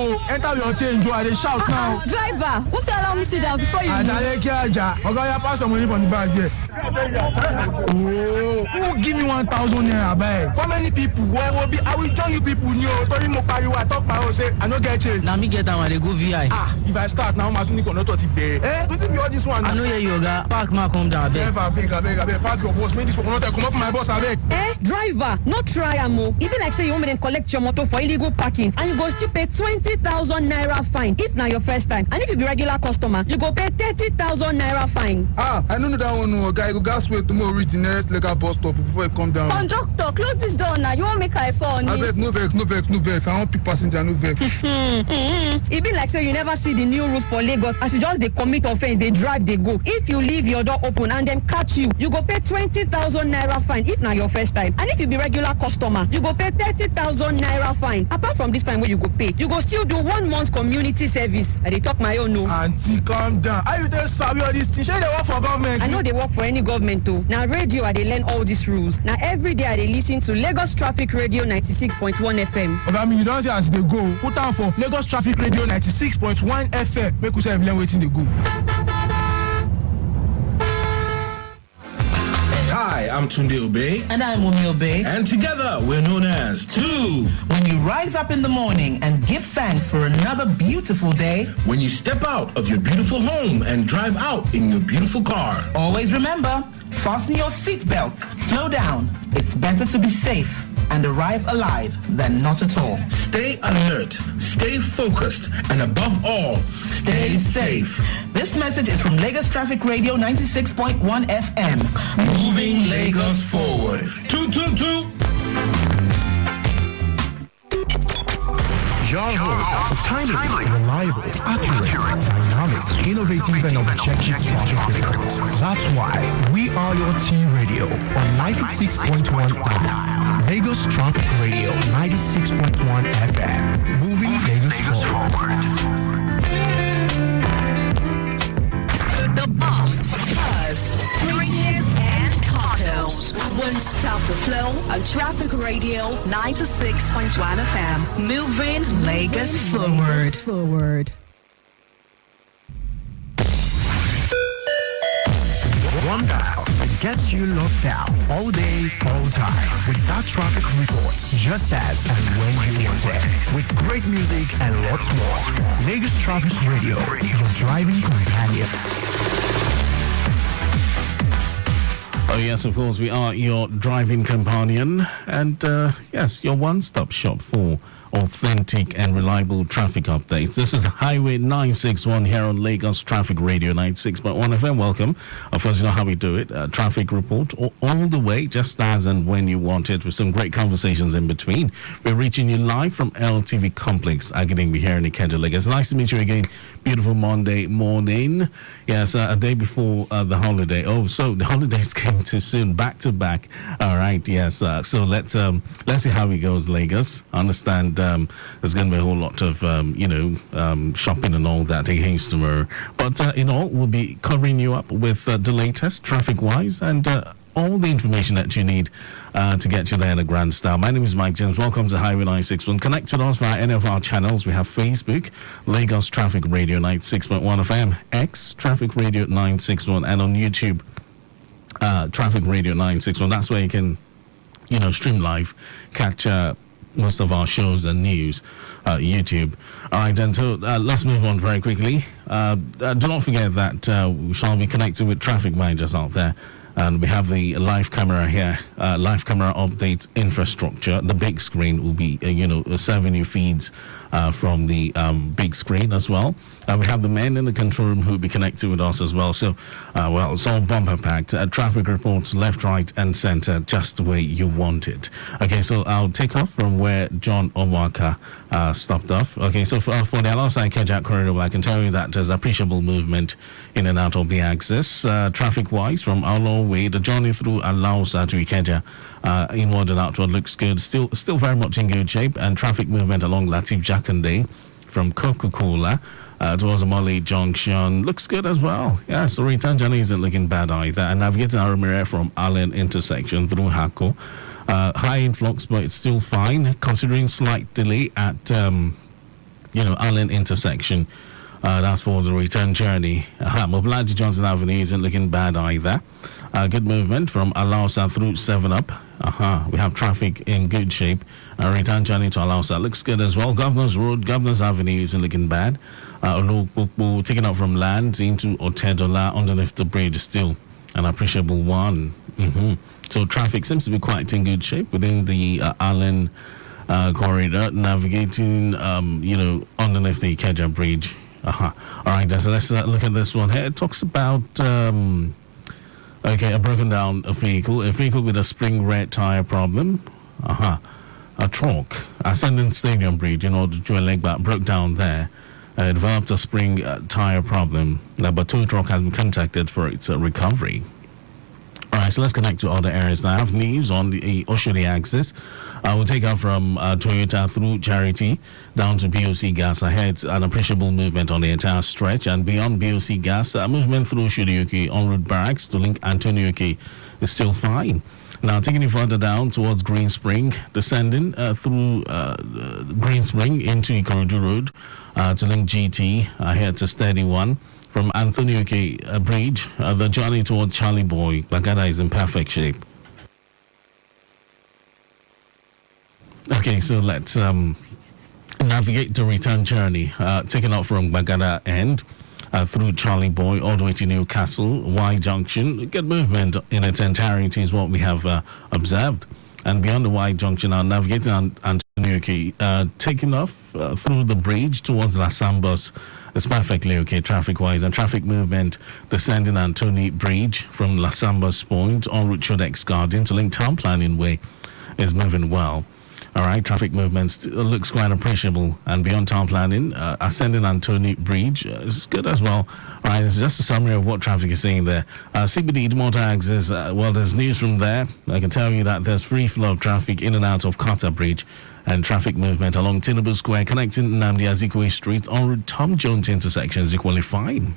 go. Enter your change, I dey shout now. Driver, won't you allow me sit down before you Aja, Oga, pass some money from the bag here. Oh, who give me 1,000 naira bag? For many people, where will be? I will join you people new. Tori mo pariwo, I talk my own say I no get change. Now me get down and they go VI. If I start now, my tunic not to pay. Don't be all this one. I know you Oga. Park ma come down. Driver, beg, park your boss. Make this one not come off my boss, abeg. Driver, not try amo. Even like say you want me to collect your motor for illegal parking, and you go still pay 20,000 naira fine if na your first time. And if you be regular customer, you go pay 30,000 naira fine. I don't know that one, no guy. You gas wait tomorrow reach the nearest legal bus stop before you come down. Conductor, close this door now. You want make I fall? I beg, no vex. I want people passenger, no vex. It be like say you never see the new rules for Lagos. As you just they commit offense, they drive, they go. If you leave your door open and them catch you, you go pay 20,000 naira fine if na your first time. And if you be regular customer, you go pay 30,000 naira fine. Apart from this fine where you go pay, you go still do 1 month community service. I dey talk my own no. Auntie, calm down. Are you there sabi all these things? Shey they work for government? I know they work for any government too. Now radio I dey learn all these rules. Now every day I dey listen to Lagos Traffic Radio 96.1 FM. Oga, me you don't see as they go. Put down for Lagos Traffic Radio 96.1 FM. Make we say learn wetin dey go. Hi, I'm Tunde Obey. And I'm Omi Obey. And together we're known as Two. When you rise up in the morning and give thanks for another beautiful day. When you step out of your beautiful home and drive out in your beautiful car. Always remember, fasten your seatbelt, slow down. It's better to be safe and arrive alive than not at all. Stay alert, stay focused, and above all, stay safe. This message is from Lagos Traffic Radio 96.1 FM. Moving Lagos forward. Two. Your home, timely, reliable, accurate, dynamic, innovative, and objective traffic reports. That's why we are your T Radio on 96.1 FM. Lagos Traffic Radio 96.1 FM. Moving Lagos forward. The bumps, curves, screeches, and potholes won't stop the flow of Traffic Radio 96.1 FM. Moving Lagos forward. One dial that gets you locked down all day, all time with that traffic report just as and when you want it. With great music and lots more. Lagos Traffic Radio, your driving companion. Oh yes, of course, we are your driving companion and yes, your one-stop shop for authentic and reliable traffic updates. This is Highway 961 here on Lagos Traffic Radio 96.1 FM. Welcome. Of course, you know how we do it. Traffic report all the way, just as and when you want it, with some great conversations in between. We're reaching you live from LTV Complex, Agidingbi here in Ikeja, Lagos. Nice to meet you again. Beautiful Monday morning. Yes, a day before the holiday. Oh, so the holidays came too soon, back to back. All right, yes. So let's see how it goes, Lagos. I understand there's going to be a whole lot of shopping and all that against tomorrow. But in all, we'll be covering you up with the latest traffic-wise and all the information that you need to get you there in a grand style. My name is Mike James. Welcome to Highway 961. Connect with us via any of our channels. We have Facebook, Lagos Traffic Radio 96.1 FM, X Traffic Radio 961, and on YouTube, Traffic Radio 961. That's where you can, stream live, catch most of our shows and news, YouTube. All right, and so let's move on very quickly. Do not forget that we shall be connected with traffic managers out there. And we have the live camera here, live camera update infrastructure. The big screen will be, serving you feeds from the big screen as well. We have the men in the control room who will be connected with us as well. So, it's all bumper packed. Traffic reports left, right, and center, just the way you want it. Okay, so I'll take off from where John Omwaka stopped off. Okay, so for the Alosai Kejak corridor, I can tell you that there's appreciable movement in and out of the axis. Traffic-wise, from Alo Way, the journey through Alausa to Ikeja, inward and outward looks good. Still very much in good shape. And traffic movement along Latif Jakande from Coca-Cola towards Amali Junction looks good as well. Yeah, so return journey isn't looking bad either. And navigating Arumire from Allen intersection through Hako. High influx, but it's still fine, considering slight delay at Allen intersection. That's for the return journey. Mobolaji Johnson Avenue isn't looking bad either. Good movement from Alausa through 7-Up. We have traffic in good shape. Return journey to Alausa looks good as well. Governors Road, Governors Avenue isn't looking bad. Olokpokpo taking up from Lands into Otedola underneath the bridge is still an appreciable one. So traffic seems to be quite in good shape within the Allen corridor, navigating, underneath the Ikeja Bridge. All right, so let's look at this one here. It talks about a broken down vehicle with a spring red tire problem. A truck ascending Stadium Bridge in order to a leg back broke down there. Developed a spring tire problem. But tow truck has been contacted for its recovery. All right, so let's connect to other areas. Now, I have news on the Oshodi axis. We'll take out from Toyota through Charity down to BOC Gas. Ahead, an appreciable movement on the entire stretch. And beyond BOC Gas, movement through Oshodi en route Barracks to link Antonioke is still fine. Now, taking it further down towards Green Spring, descending through Green Spring into Ikorodu Road to link GT, ahead to Steady One. From Antonioke Bridge, the journey towards Charlie Boy, Bagada is in perfect shape. Okay, so let's navigate the return journey, taking off from Bagada end through Charlie Boy all the way to Newcastle, Y Junction. Good movement in its entirety is what we have observed. And beyond the Y Junction, now navigating Antonioke, taking off through the bridge towards La Sambos. It's perfectly okay traffic-wise, and traffic movement descending Antony Bridge from La Sambas Point en route Shodex Garden to link Town Planning Way is moving well. All right, traffic movement looks quite appreciable, and beyond Town Planning, ascending Antony Bridge is good as well. All right, this is just a summary of what traffic is saying there. CBD motor axis, well, there's news from there. I can tell you that there's free flow of traffic in and out of Carter Bridge, and traffic movement along Tinubu Square connecting Nnamdi Azikiwe Street en route Tom Jones intersection is equally fine.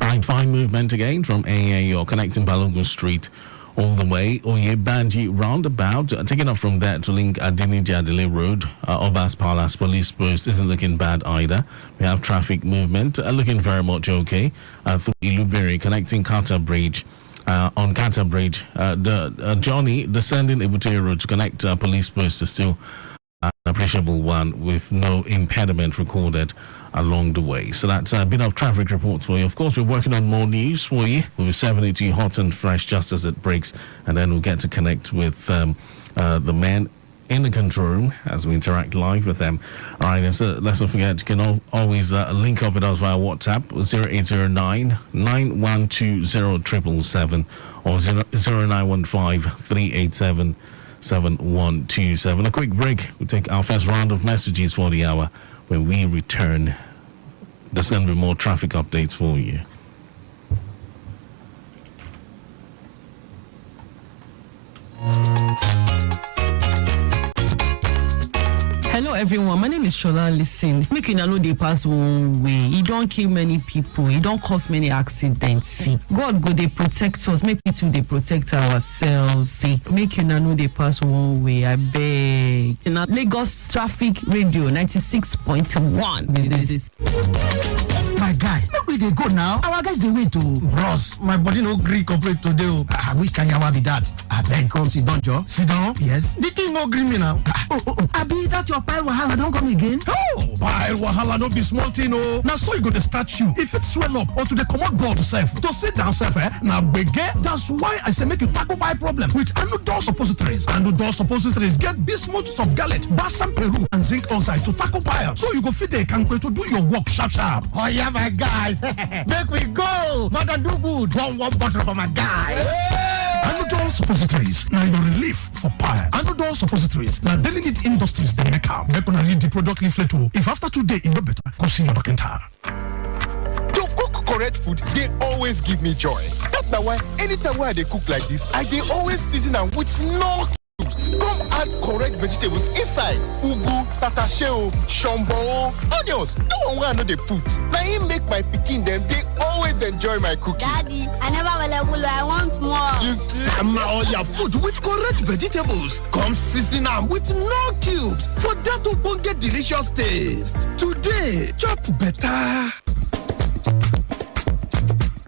All right, fine movement again from AA or connecting Balogun Street all the way. Oye Banji roundabout, taking off from there to link Adinija Adele Road. Obas Palace Police Post isn't looking bad either. We have traffic movement looking very much okay through Ilubiri connecting Carter Bridge. On Carter Bridge, the journey descending Ebute Road to connect Police Post is still an appreciable one with no impediment recorded along the way. So that's a bit of traffic reports for you. Of course, we're working on more news for you. We'll be serving it to you hot and fresh just as it breaks, and then we'll get to connect with the men in the control room as we interact live with them. All right, so let's not forget, you can always link up with us via WhatsApp 0809 9120 777 or 0915 387 7127. A quick break. We'll take our first round of messages for the hour. When we return, there's going to be more traffic updates for you. Hello everyone, my name is Shola. Listen, make you know they pass one way. It don't kill many people. It don't cause many accidents. See, God go they protect us. Make we too they protect ourselves. See, make you know they pass one way. I beg. Now Lagos Traffic Radio 96.1. This is my guy. Look where they go now. Our guys they wait to bros. My body no gree cooperate today. Which can yawa be that? I beg come sit down, Joe. Sit down. Yes. The thing no gree me now. I be that your pile wahala don't come again. Oh, pile wahala no be small thing oh. Now so you go to start you. If it swell up or to the commode board self, to sit down self now bege. That's why I say make you tackle my problem with Anudol suppositories. Anudol suppositories get bismuth of gallet, balsam peru, and zinc oxide to tackle pile. So you go fit a canque to do your work sharp. Oh yeah, my guys. Make we go. Mother do good. One bottle for my guys. Anudol suppositories. Now your relief for pile. Anudol suppositories. Now daily need industries they make up. Make gonna read the product leaflet. If after 2 days it no better, go see your doctor. To cook correct food, they always give me joy. That's why anytime when they cook like this, I they always season them with no cubes. Come add correct vegetables inside. Ugu, tatasheo, shombo, onions. No one wey I no dey put. Na im make my pikin dem dey always enjoy my cooking. Daddy, I never will. I want more. You see? Sama all your food with correct vegetables. Come season am with no cubes for that ogbonge delicious taste. Today, chop better.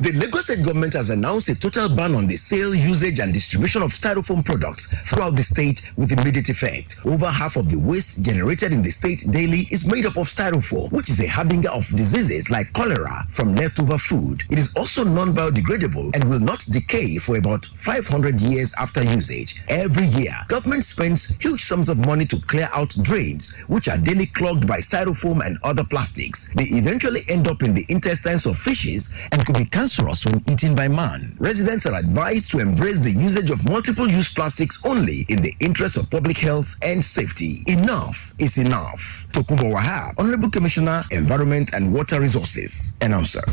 The Lagos State government has announced a total ban on the sale, usage, and distribution of styrofoam products throughout the state with immediate effect. Over half of the waste generated in the state daily is made up of styrofoam, which is a harbinger of diseases like cholera from leftover food. It is also non-biodegradable and will not decay for about 500 years after usage. Every year, government spends huge sums of money to clear out drains, which are daily clogged by styrofoam and other plastics. They eventually end up in the intestines of fishes and could be cancerous when eaten by man. Residents are advised to embrace the usage of multiple-use plastics only in the interest of public health and safety. Enough is enough. Tokumbo Wahab, Honorable Commissioner, Environment and Water Resources. Announcer.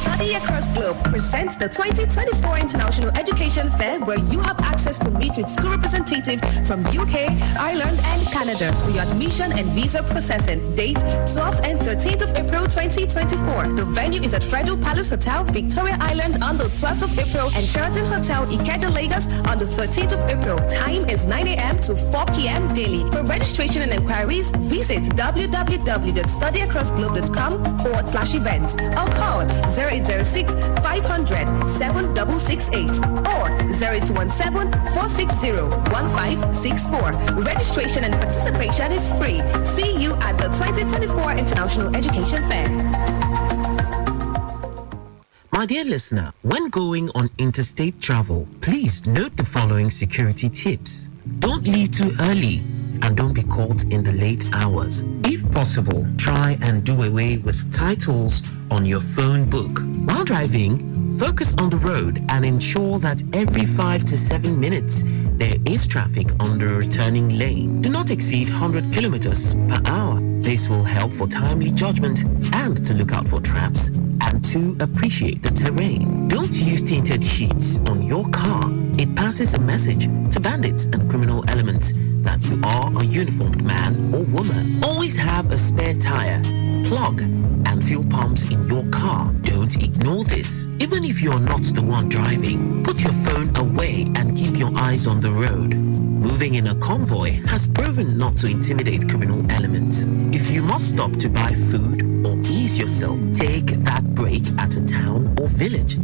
Study Across Globe presents the 2024 International Education Fair, where you have access to meet with school representatives from UK, Ireland, and Canada for your admission and visa processing. Date 12th and 13th of April 2024. The venue is at Fredo Palace Hotel, Victoria Island on the 12th of April, and Sheraton Hotel, Ikeja, Lagos on the 13th of April. Time is 9 a.m. to 4 p.m. daily. For registration and inquiries, visit www.studyacrossglobe.com/events or call 0806 500 7668 or 0817 460 1564. Registration and participation is free. See you at the 2024 International Education Fair. My dear listener, when going on interstate travel, please note the following security tips. Don't leave too early and don't be caught in the late hours. If possible, try and do away with titles on your phone book. While driving, focus on the road and ensure that every 5 to 7 minutes there is traffic on the returning lane. Do not exceed 100 kilometers per hour. This will help for timely judgment and to look out for traps and to appreciate the terrain. Don't use tinted sheets on your car. It passes a message to bandits and criminal elements that you are a uniformed man or woman. Always have a spare tire, plug, and fuel pumps in your car. Don't ignore this. Even if you're not the one driving, put your phone away and keep your eyes on the road. Moving in a convoy has proven not to intimidate criminal elements. If you must stop to buy food or ease yourself, take that break at a town or village.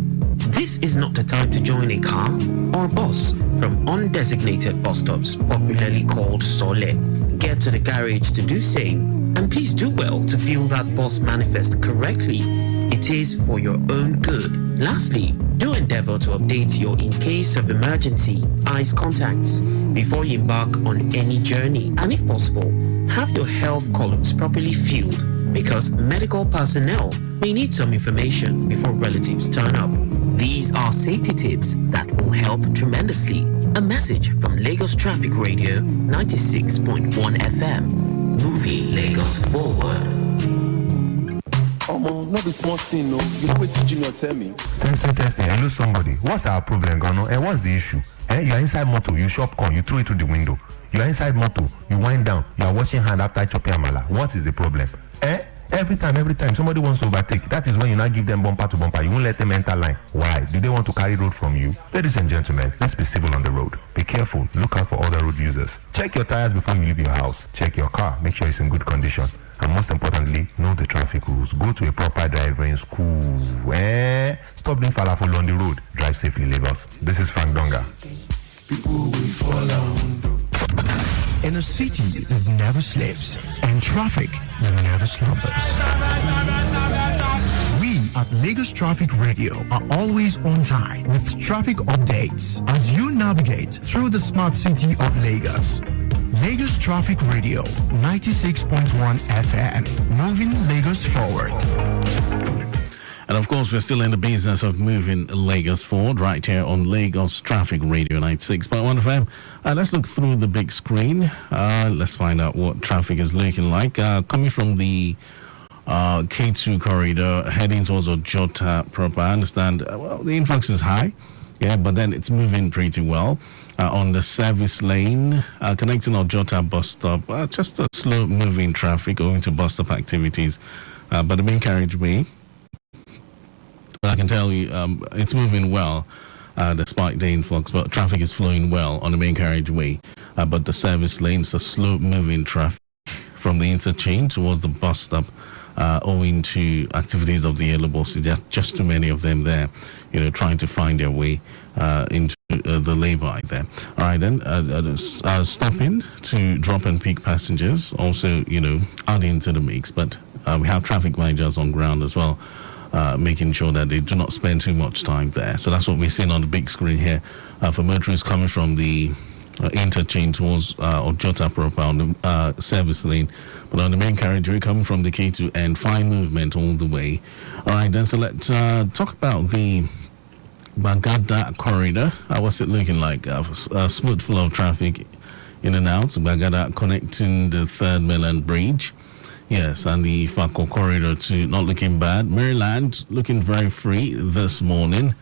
This is not the time to join a car or bus from undesignated bus stops, popularly called Sole. Get to the garage to do same, and please do well to fill that bus manifest correctly. It is for your own good. Lastly, do endeavor to update your in case of emergency eyes contacts before you embark on any journey, and if possible, have your health columns properly filled, because medical personnel may need some information before relatives turn up. These are safety tips that will help tremendously. A message from Lagos Traffic Radio 96.1 FM. Moving Lagos forward. No be small thing, no. You know what Junior tell me? Testing. I know somebody. What's our problem, Gano? And what's the issue? You are inside motor, you shop corn, you throw it through the window. You are inside motor, you wind down, you are washing hand after chopping amala. What is the problem? Every time somebody wants to overtake, that is when you now give them bumper to bumper. You won't let them enter line. Why? Do they want to carry road from you? Ladies and gentlemen, let's be civil on the road. Be careful. Look out for other road users. Check your tires before you leave your house. Check your car. Make sure it's in good condition. And most importantly, know the traffic rules. Go to a proper driving school. Stop doing falafel on the road. Drive safely, Lagos. This is Frank Donga. People will fall down. In a city that never sleeps, and traffic that never slumbers. We at Lagos Traffic Radio are always on time with traffic updates as you navigate through the smart city of Lagos. Lagos Traffic Radio 96.1 FM, moving Lagos forward. And of course, we're still in the business of moving Lagos forward right here on Lagos Traffic Radio 96.1 FM. Let's look through the big screen. Let's find out what traffic is looking like. Coming from the K2 corridor, heading towards Ojota proper. I understand, the influx is high. Yeah, but then it's moving pretty well. On the service lane, connecting Ojota bus stop, just a slow moving traffic owing to bus stop activities. But the main carriageway, I can tell you, it's moving well despite the influx, but traffic is flowing well on the main carriageway. But the service lanes are slow moving traffic from the interchange towards the bus stop. Owing to activities of the yellow buses, there are just too many of them there, trying to find their way into the lay-by there. All right, then, stopping to drop and pick passengers, also, adding to the mix, but we have traffic managers on ground as well, making sure that they do not spend too much time there. So that's what we're seeing on the big screen here for motorists coming from the interchange towards Ojota proper on the service lane, but on the main carriageway coming from the K2N, fine movement all the way. All right, then, so let's talk about the Bagada corridor. What's it looking like? A smooth flow of traffic in and out. Bagada connecting the Third Mainland Bridge. Yes, and the Fako corridor too, not looking bad. Maryland looking very free this morning.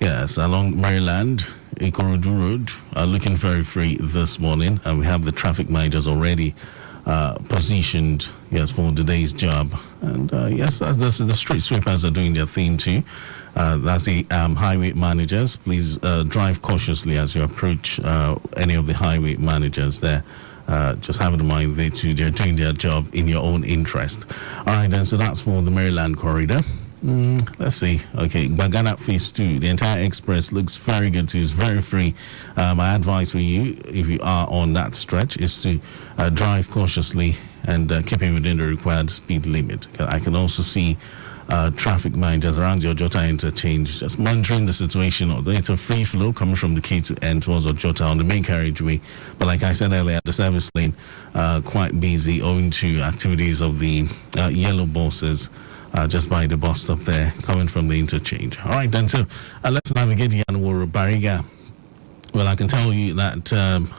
Yes, along Maryland, Ikorodu Road looking very free this morning, and we have the traffic managers already positioned, yes, for today's job. And yes, the street sweepers are doing their thing too. That's the highway managers. Please drive cautiously as you approach any of the highway managers there. Just have in mind they're doing their job in your own interest. All right, then, so that's for the Maryland corridor. Let's see. Okay, Bagana Phase 2, the entire express looks very good too. It's very free. My advice for you, if you are on that stretch, is to drive cautiously and keep it within the required speed limit. I can also see traffic managers around the Ojota interchange just monitoring the situation. It's a free flow coming from the K2N towards Ojota on the main carriageway. But like I said earlier, the service lane quite busy owing to activities of the yellow buses. Just by the bus stop there, coming from the interchange. All right, then, so let's navigate the Yanworo Bariga. Well, I can tell you that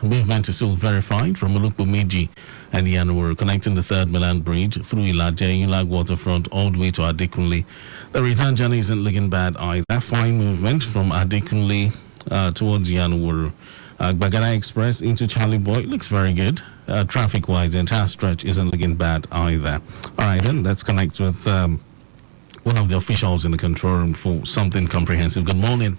movement is still verified from Olukbomeji and Yanworo, connecting the Third Mainland Bridge through Ilaje, Ulag Waterfront, all the way to Adekunle. The return journey isn't looking bad either. Fine movement from Adekunle towards Yanworo. Bagana Express into Charlie Boy looks very good. Traffic-wise, the entire stretch isn't looking bad either. All right, then, let's connect with one of the officials in the control room for something comprehensive. Good morning.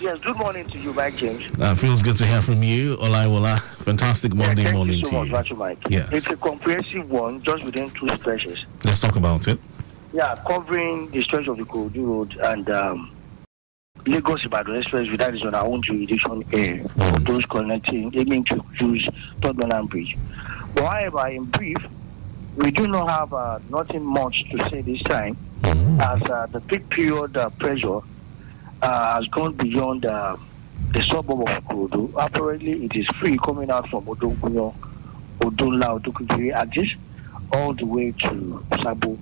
Yes, good morning to you, Mike James. Feels good to hear from you, Olaiwola. Fantastic Monday morning to you. Thank you so much, Mike. Yes. It's a comprehensive one, just within 2 stretches. Let's talk about it. Yeah, covering the stretch of the Ikorodu Road and Lagos Ibadan Express, that is on our own jurisdiction area. Those connecting, aiming to use Third Mainland Bridge. But however, in brief, we do not have nothing much to say this time, as the peak period pressure has gone beyond the suburb of Ikorodu. Apparently, it is free coming out from Odongunyo, Odonla, Odokugiri axis, all the way to Sabo.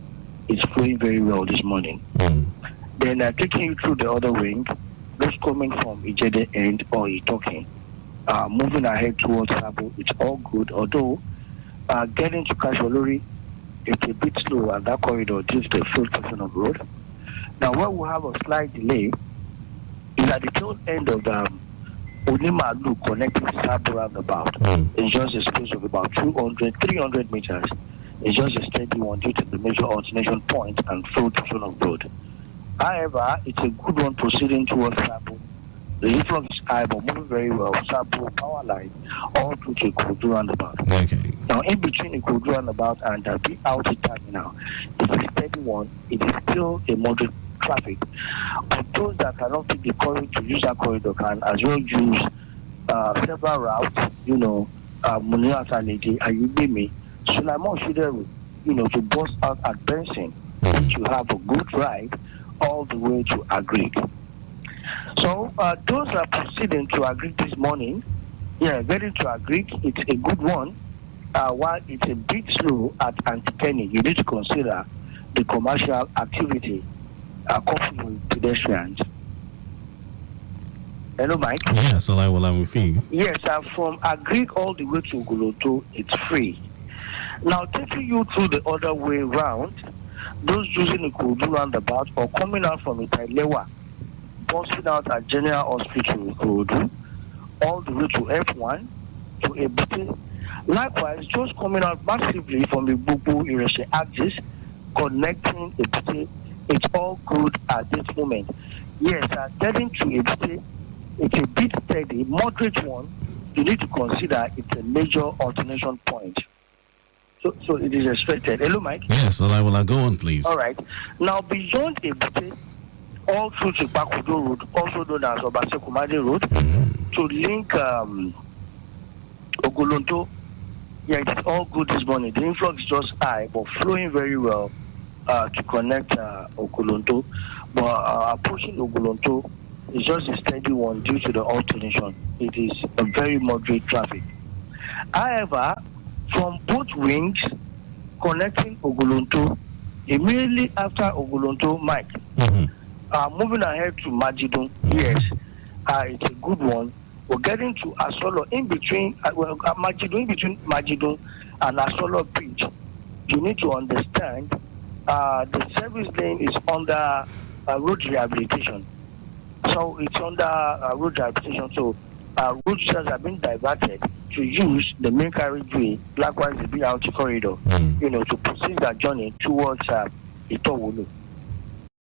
It's flowing very well this morning. Then taking you through the other wing, those coming from Ijede end or Itokin, moving ahead towards Sabo, it's all good. Although getting to Kasholori, it's a bit slow at that corridor due to the full section of road. Now, where we have a slight delay is at the tail end of the Onima Loop connecting Sabo roundabout. It's just a space of about 300 meters. It's just a steady one due to the major alternation point and full section of road. However, it's a good one proceeding towards Sabo. The influx is high, but moving very well. Sabo power line all through to Ikorodu roundabout. Okay. Now, in between Ikorodu roundabout and the BRT terminal, it's a steady one. It is still a moderate traffic. But those that cannot take the courage to use that corridor can as well use several routes. Munira Salege, Ayubemi, Sulaiman Shuderu, to bust out at Benson, to have a good ride all the way to Agric. So those are proceeding to Agric this morning. Yeah, getting to Agric, it's a good one. While it's a bit slow at Antikeni, you need to consider the commercial activity coupled with pedestrians. Hello, Mike. Yes, I'm with you. Yes, from Agric all the way to Goloto, it's free. Now, taking you through the other way round, those using the Ikorodu roundabout or coming out from Itailewa, busting out at General Hospital, Ikorodu, all the way to F1, to Ebute. Likewise, just coming out massively from the Bubu Ireshe axis, connecting Ebute. It's all good at this moment. Yes, getting to Ebute, it's a bit steady, moderate one. You need to consider it's a major alternation point. So it is expected. Hello, Mike? Yes, I will go on, please. All right. Now, beyond Ebute, all through to Bakudo Road, also known as Obasekumade Road, to link Ogolonto. Yeah, it's all good this morning. The influx is just high, but flowing very well to connect Ogolonto. But approaching Ogolonto is just a steady one due to the alternation. It is a very moderate traffic. However, from both wings, connecting Ogolonto, immediately after Ogolonto, Mike, moving ahead to Majidun, yes, it's a good one. We're getting to Asolo in between, Majidun, in between Majidun and Asolo Bridge. You need to understand the service lane is under road rehabilitation. So it's under road rehabilitation. So road users have been diverted to use the main carriageway, likewise the BRT corridor, to proceed their journey towards Itowolo.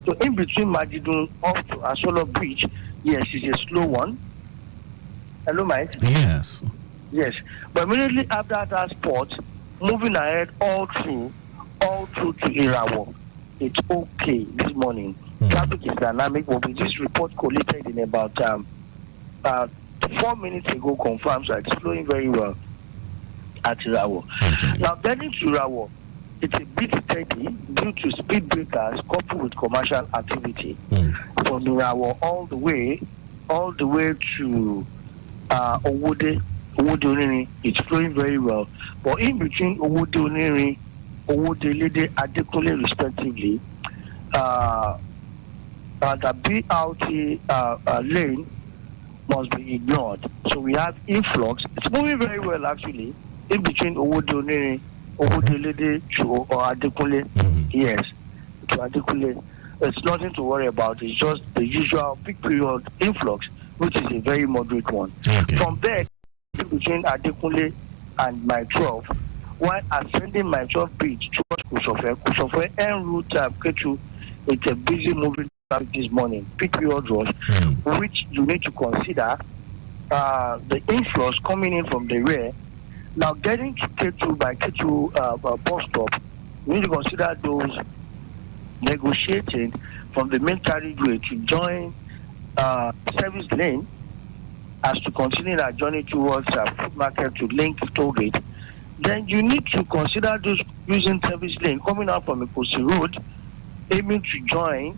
So in between Majidun up to Asolo Bridge, yes, it's a slow one. Hello, Mike? Yes. Yes. But immediately after that spot, moving ahead all through to Irawo, it's okay this morning. Traffic is dynamic, but with this report collated in about 4 minutes ago confirmed, so it's flowing very well at Irawo. Now, getting to Irawo, it's a bit steady due to speed breakers coupled with commercial activity. From Irawo all the way to Owode Oniri, it's flowing very well. But in between Owode Oniri, Owode Lede, Adekunle respectively, the BRT lane must be ignored. So we have influx. It's moving very well actually in between Owode Oniri, Owode Lede to Adekunle. Yes, to Adekunle. It's nothing to worry about. It's just the usual peak period influx, which is a very moderate one. From there, between Adekunle and my 12, while ascending my 12 bridge towards Kushofe en route Ketu, it's a busy moving traffic this morning. Peak period rush, which you need to consider the influx coming in from the rear. Now getting to Ketu by Ketu bus stop, you need to consider those negotiating from the main carriageway to join service lane as to continue our journey towards food market to link toll gate. Then you need to consider those using service lane coming out from Ikosi Road, aiming to join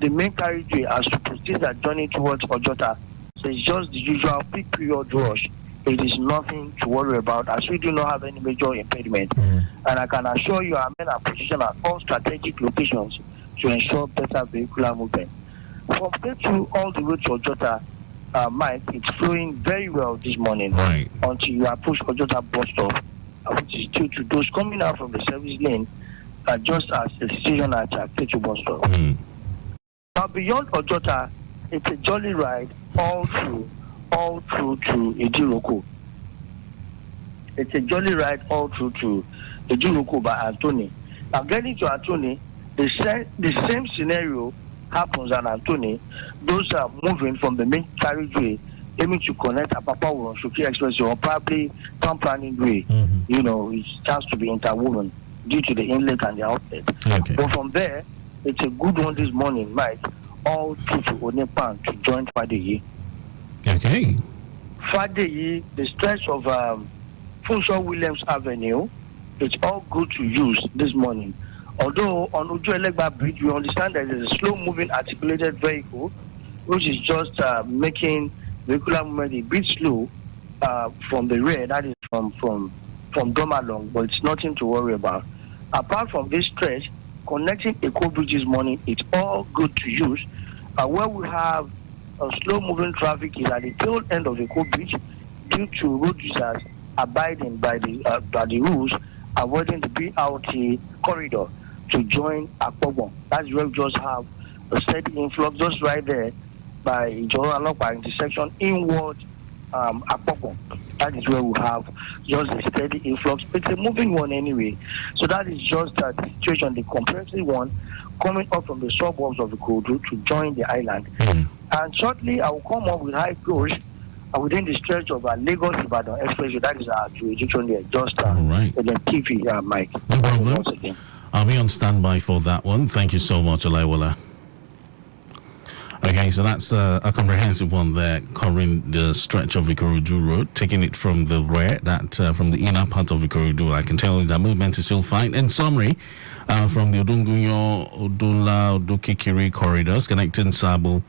the main carriageway as to proceed our journey towards Ojota. So it's just the usual peak period rush. It is nothing to worry about as we do not have any major impediment. And I can assure you our men are positioned at all strategic locations to ensure better vehicular movement. From Ketu all the way to Ojota, Mike, it's flowing very well this morning until you approach Ojota bus stop, which is due to those coming out from the service lane, just as the station at Ketu bus stop. Now beyond Ojota, it's a jolly ride all through to Ejiroko. It's a jolly ride all through to Ejiroko by Anthony. Now getting to Anthony, the same scenario happens at Anthony. Those are moving from the main carriageway, aiming to connect Apapa Uronshuki Expressway or probably Town Planning Way. It has to be interwoven due to the inlet and the outlet. But from there, it's a good one this morning, Mike, all through to Onepan to join Fadeyi. Okay. Fadeyi, the stretch of Funshaw Williams Avenue, it's all good to use this morning. Although on Uju Elegba Bridge, we understand that there's a slow-moving articulated vehicle, which is just making vehicular movement a bit slow from the rear, that is from Domalong, but it's nothing to worry about. Apart from this stretch, connecting Eco Bridge this morning, it's all good to use. Where we have slow-moving traffic is at the tail end of Eco Bridge due to road users abiding by the rules, avoiding the BRT corridor to join Akpobon. That's where we just have a steady influx just right there by Ijoro intersection inward Akpoko. That is where we have just a steady influx. It's a moving one anyway. So that is just the situation, the comprehensive one coming up from the suburbs of the Kodu to join the island. And shortly, I will come up with high growth within the stretch of Lagos-Ibadan Expressway. That is our jurisdiction there. Just the TV, Mike. No problem. I'll be on standby for that one. Thank you so much, Olaiwola. Okay, so that's a comprehensive one there, covering the stretch of Ikorodu Road, taking it from the rear, from the inner part of Ikorodu. I can tell you that movement is still fine. In summary, from the Odungunyo, Odola, Odokikiri corridors connecting Sabo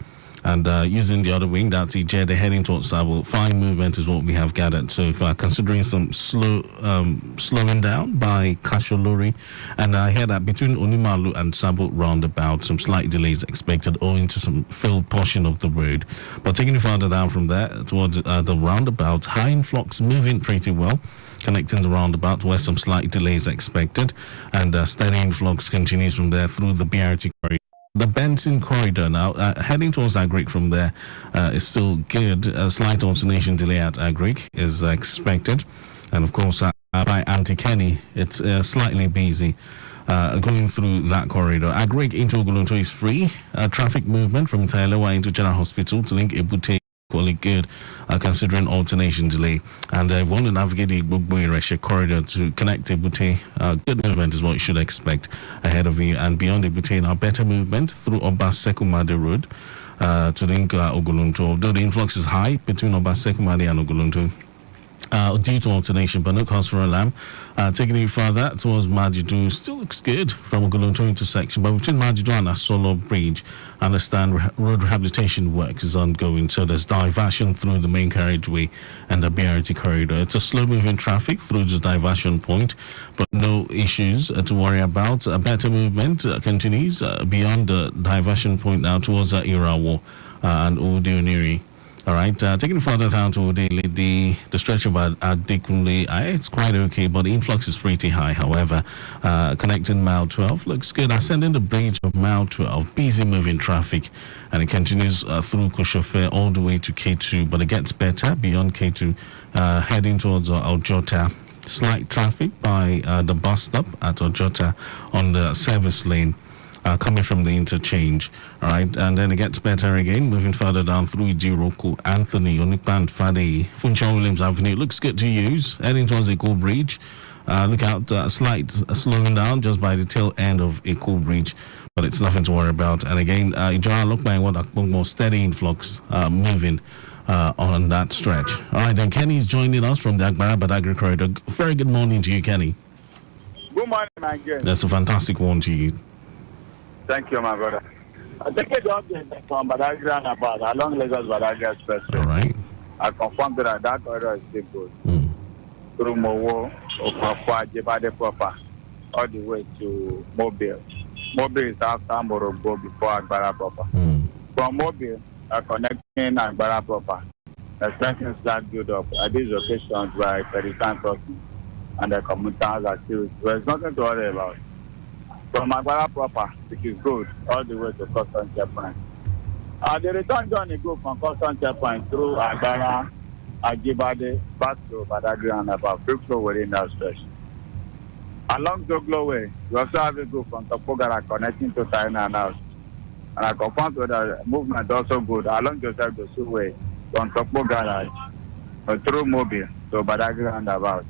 and using the other wing, that's Ijede, heading towards Sabo. Fine movement is what we have gathered. So if considering some slowing down by Kasholori, and I hear that between Onimalu and Sabo roundabout, some slight delays expected owing to some filled portion of the road. But taking it further down from there towards the roundabout, high influx moving pretty well, connecting the roundabout where some slight delays expected, and steady influx continues from there through the BRT corridor. The Benson corridor now, heading towards Agric from there is still good. A slight alternation delay at Agric is expected. And of course, by Antikeni, it's slightly busy going through that corridor. Agric into Ogolonto is free. Traffic movement from Tailewa into General Hospital to link Ebute equally good, considering alternation delay. And if you want to navigate the Gbogbo-Ireshe corridor to connect Ebute, good movement is what you should expect ahead of you. And beyond Ebute, now better movement through Obasekumade Road to link Ogolonto. Although the influx is high between Obasekumade and Ogolonto, due to alternation, but no cause for alarm. Taking it further towards Majidu, still looks good from Ogolonto intersection, but between Majidu and Asolo Bridge, I understand road rehabilitation works is ongoing, so there's diversion through the main carriageway and the BRT corridor. It's a slow-moving traffic through the diversion point, but no issues to worry about. Better movement continues beyond the diversion point now towards Irawo and Odeoniri. All right, taking it further down to the stretch of Adekunle, it's quite okay, but the influx is pretty high. However, connecting Mile 12 looks good. Ascending the bridge of Mile 12, busy moving traffic, and it continues through Koshofe all the way to K2, but it gets better beyond K2, heading towards Ojota. Slight traffic by the bus stop at Ojota on the service lane. Coming from the interchange, all right, and then it gets better again, moving further down through Ijiroku, Anthony, Onipan, Fade, Funchal Williams Avenue. Looks good to use, heading towards Eko Bridge. Look out, slight slowing down just by the tail end of Eko Bridge, but it's nothing to worry about. And again, Ijara look by what more steady influx moving on that stretch. All right, then Kenny's joining us from the Agbara Badagry corridor. Very good morning to you, Kenny. Good morning, my girl. That's a fantastic one to you. Thank you, my brother. I take it up from Badagry and about along Lagos Badagry Expressway. All right. I confirm that order is still good. Through Mowo, Okafwa, Jebade proper, all the way to Mobile. Mobile is after Morogbo before Agbara proper. From Mobile, connecting Agbara proper. Extension slack build up at these locations by pedestrian crossing and the commuters activities. There's nothing to worry about. From Agbara proper, which is good, all the way to Custom Checkpoint. The return journey go from Custom Checkpoint through Agbara, Ajibade, back to Badagry and about free flow within that stretch. Along Joglo Way, we also have a go from Topogara connecting to Taina and House. And I confirm that the movement also good along Joseph Dosu Way from Topogara through Mobile to Badagry and about.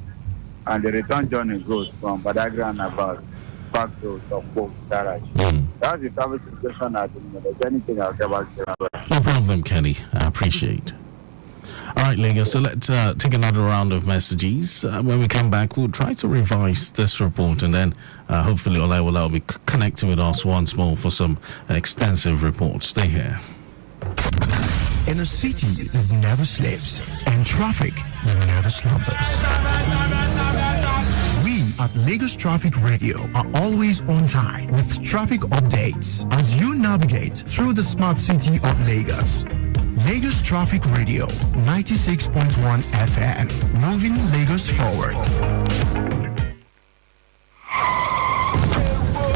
And the return journey goes from Badagry and about back to Topo Garage. That's the travel situation at the moment. There's anything I'll get back to. No problem, Kenny. I appreciate. All right, Lagos, so let's take another round of messages. When we come back, we'll try to revise this report, and then hopefully Olaiwola will be connecting with us once more for some extensive reports. Stay here. In a city that never sleeps and traffic never slumbers, we at Lagos Traffic Radio are always on time with traffic updates as you navigate through the smart city of Lagos. Lagos Traffic Radio 96.1 FM, moving Lagos forward.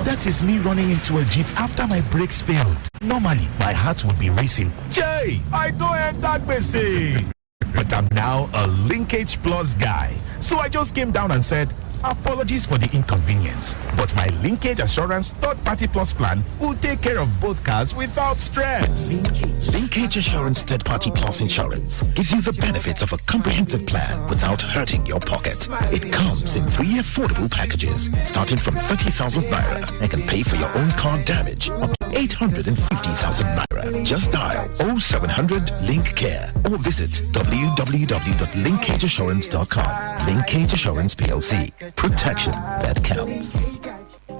The That is me running into a jeep after my brakes failed. Normally, my heart would be racing. Jay, I don't enter gbese. But I'm now a Linkage Plus guy. So I just came down and said, apologies for the inconvenience, but my Linkage Assurance third-party plus plan will take care of both cars without stress. Linkage Assurance third-party plus insurance gives you the benefits of a comprehensive plan without hurting your pocket. It comes in 3 affordable packages starting from 30,000 naira and can pay for your own car damage up to 850,000 naira. Just dial 0700 Link Care or visit www.linkageassurance.com. Linkage Assurance PLC. Protection that counts.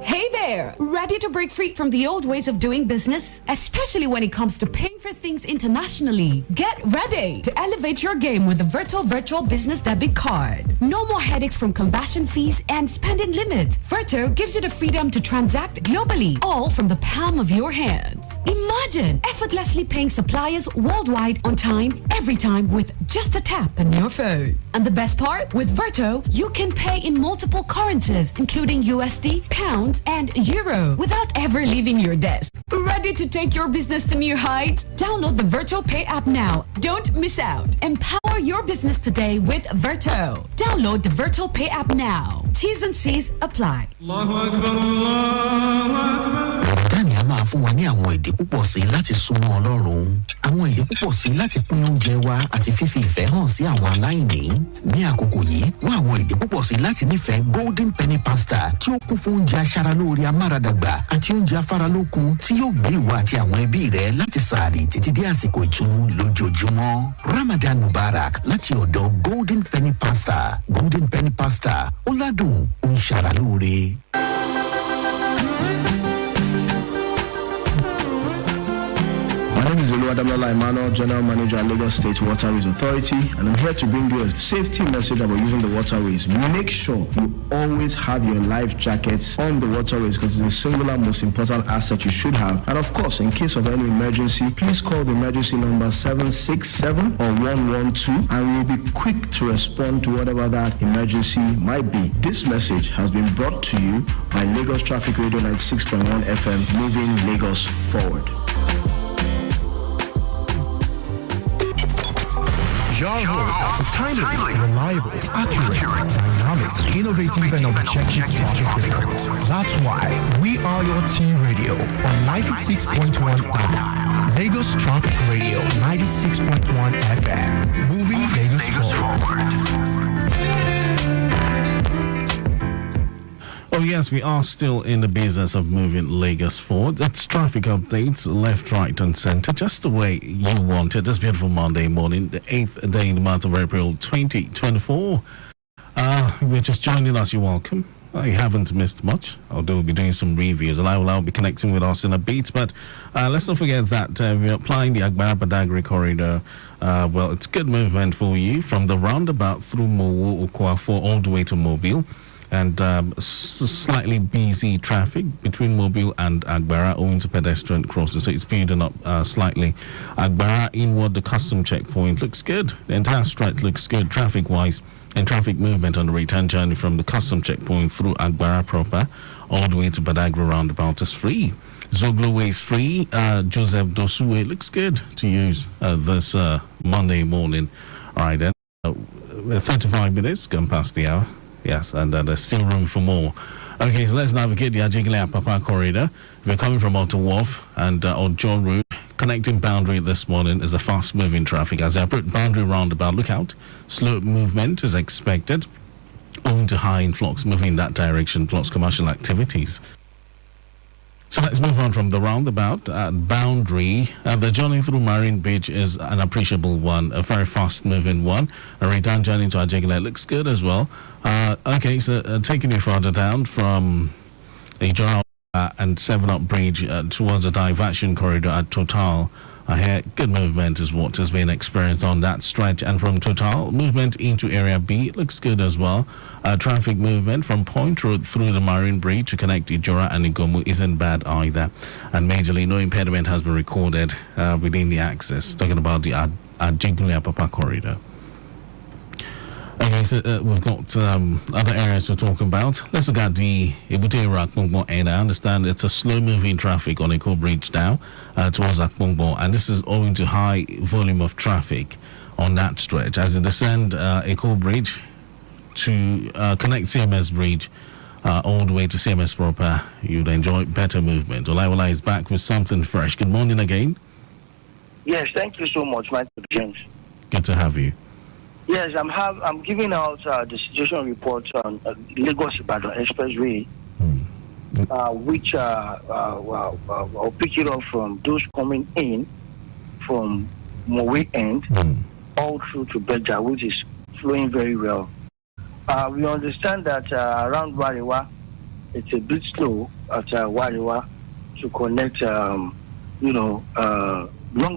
Hey there! Ready to break free from the old ways of doing business? Especially when it comes to paying for things internationally. Get ready to elevate your game with the Virtual Business Debit Card. No more headaches from conversion fees and spending limits. Virto gives you the freedom to transact globally, all from the palm of your hands. Imagine effortlessly paying suppliers worldwide on time, every time with just a tap on your phone. And the best part? With Virto, you can pay in multiple currencies, including USD, pounds, and euro, without ever leaving your desk. Ready to take your business to new heights? Download the Virto Pay app now. Don't miss out. Empower your business today with Virto. Download the Virto Pay app now. T's and C's apply. Daniel máa fún wa ní àwọn èdè púpọ̀ sí láti súnmọ́ Ọlọ́run. Àwọn èdè púpọ̀ sí láti pín oúnjẹ wa àti fífi ìfẹ́ hàn sí àwọn aláìní. Ní àkókò yìí, wá àwọn èdè púpọ̀ sí láti nífẹ̀ẹ́ Golden Penny Pasta tí ó kún fún oúnjẹ aṣaralóore amáradàgbà àti oúnjẹ afáralókun tí yóò gbé ìwọ àti àwọn ẹbí rẹ láti sààrì títí dé àsìkò ìtùnú lójoojúmọ́. Ramadan Mubarak láti ọ̀dọ̀ Golden Penny Pasta. Golden Penny Pasta ó ládùn ó ń ṣaralóore. My name is Oluwadamila Emmanuel, General Manager at Lagos State Waterways Authority, and I'm here to bring you a safety message about using the waterways. Make sure you always have your life jackets on the waterways because it's the singular most important asset you should have. And of course, in case of any emergency, please call the emergency number 767 or 112 and we'll be quick to respond to whatever that emergency might be. This message has been brought to you by Lagos Traffic Radio 96.1 FM, moving Lagos forward. Your home for timely, reliable, accurate, dynamic, innovative, and objective traffic reports. That's why we are your T-Radio on 96.1 FM. Lagos Traffic Radio 96.1 FM. Moving Lagos forward. Oh yes, we are still in the business of moving Lagos forward. It's traffic updates, left, right and centre, just the way you want it. This beautiful Monday morning, the 8th day in the month of April 2024. If you're just joining us, you're welcome. You haven't missed much, although we'll be doing some reviews. I'll be connecting with us in a bit, but let's not forget that we're applying the Agbara-Badagry corridor. Well, it's good movement for you from the roundabout through Mowo, Okwafo, all the way to Mobile. And slightly busy traffic between Mobile and Agbara owing to pedestrian crossing, so it's speeding up slightly. Agbara inward, the custom checkpoint looks good. The entire stretch looks good traffic-wise, and traffic movement on the return journey from the custom checkpoint through Agbara proper all the way to Badagry roundabout is free. Zoglo Way is free. Joseph Dosue looks good to use this Monday morning. All right, then 35 minutes gone past the hour. Yes, and there's still room for more. Okay, so let's navigate the Ajigle-Apapa corridor. If you're coming from Outer Wharf and on John Road, connecting Boundary this morning is a fast-moving traffic. As I approach Boundary roundabout, look out. Slow movement is expected, owing to high influx moving in that direction, plus commercial activities. So let's move on from the roundabout at Boundary. The journey through Marine Beach is an appreciable one, a very fast-moving one. A return journey to Ajegunle looks good as well. Okay, so taking you further down from Ijora and 7-Up Bridge towards the diversion corridor at Total. Here, good movement is what has been experienced on that stretch. And from Total, movement into Area B looks good as well. Traffic movement from Point Road through the Marine Bridge to connect Ijora and Igomu isn't bad either. And majorly, no impediment has been recorded within the access. Talking about the Ajigle-Apapa corridor. Okay, so we've got other areas to talk about. Let's look at the Ebute Akpongbo, and I understand it's a slow-moving traffic on Eko Bridge now towards Akpongbo, and this is owing to high volume of traffic on that stretch. As you descend Eko Bridge to connect CMS Bridge all the way to CMS proper, you'd enjoy better movement. Olaiwola is back with something fresh. Good morning again. Yes, thank you so much, Michael James. Good to have you. Yes, I'm giving out the situation report on Lagos-Ibadan Expressway, which I'll pick it up from those coming in from Mowe end all through to Beja, which is flowing very well. We understand that around Wariwa, it's a bit slow at Wariwa to connect, Long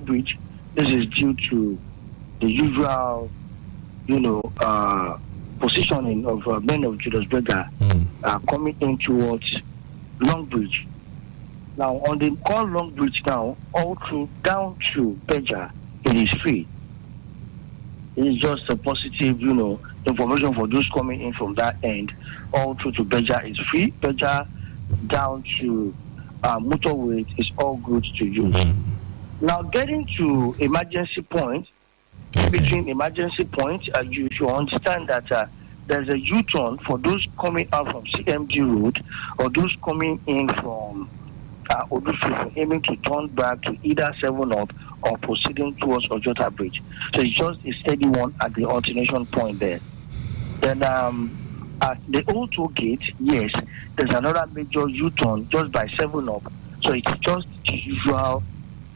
Bridge. This is due to the usual positioning of men of Judas Berger coming in towards Long Bridge. Now, on the call Long Bridge now, all through down to Beja, it is free. It is just a positive, information for those coming in from that end. All through to Beja is free. Beja down to motorway is all good to use. Now, getting to emergency point, between emergency points, you should understand that there's a U-turn for those coming out from CMG Road or those coming in from Odusu, aiming to turn back to either 7-Up or proceeding towards Ojota Bridge. So it's just a steady one at the alternation point there. Then at the old toll gate, yes, there's another major U-turn just by 7-Up. So it's just the usual,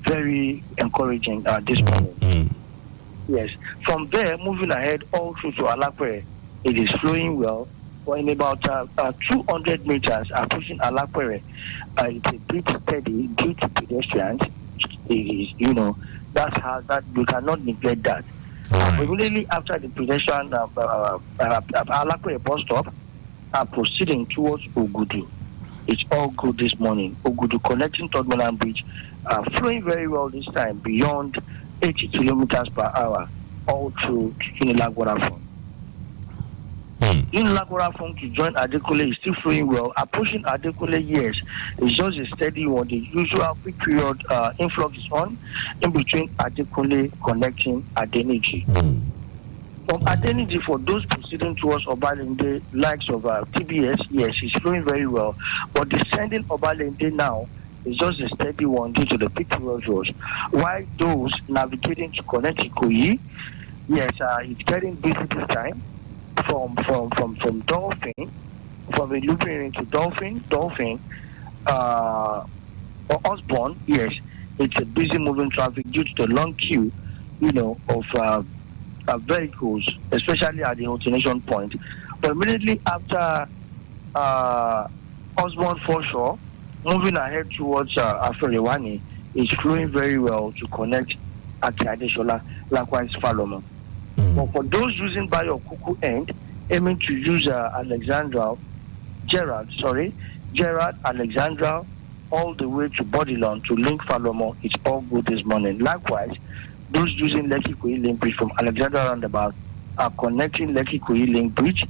very encouraging this morning. Yes. From there, moving ahead all through to Alakwe, it is flowing well. For in about 200 meters, approaching Alakwe, it's a bit steady due to pedestrians. It is, that's how that you cannot neglect that. Immediately after the pedestrian Alakwe bus stop, proceeding towards Ogudu. It's all good this morning. Ogudu connecting Third Mainland Bridge, flowing very well this time, beyond 80 kilometers per hour, all through Unilagwara. Unilagwara to join Adekule is still flowing well. Approaching Adekule, yes, it's just a steady one. The usual peak period influx is on, in between Adekule connecting Adeniji. From Adeniji, for those proceeding towards Obalende, likes of TBS, yes, it's flowing very well. But descending Obalende now, it's just a steady one due to the peak period roads. While those navigating to connect Ikoyi, yes, it's getting busy this time. From Dolphin, from the looping into Dolphin, or Osborne, yes, it's a busy moving traffic due to the long queue, of vehicles, especially at the alternation point. But immediately after Osborne Foreshore, moving ahead towards Aferewani, is flowing very well to connect Akiadeshola, likewise Falomo. But for those using Bayo Kuku end, aiming to use Gerard, Alexandra, all the way to Bodilon to link Falomo, it's all good this morning. Likewise, those using Lekki Koyi Link Bridge from Alexandra Roundabout are connecting Lekki Koyi Link Bridge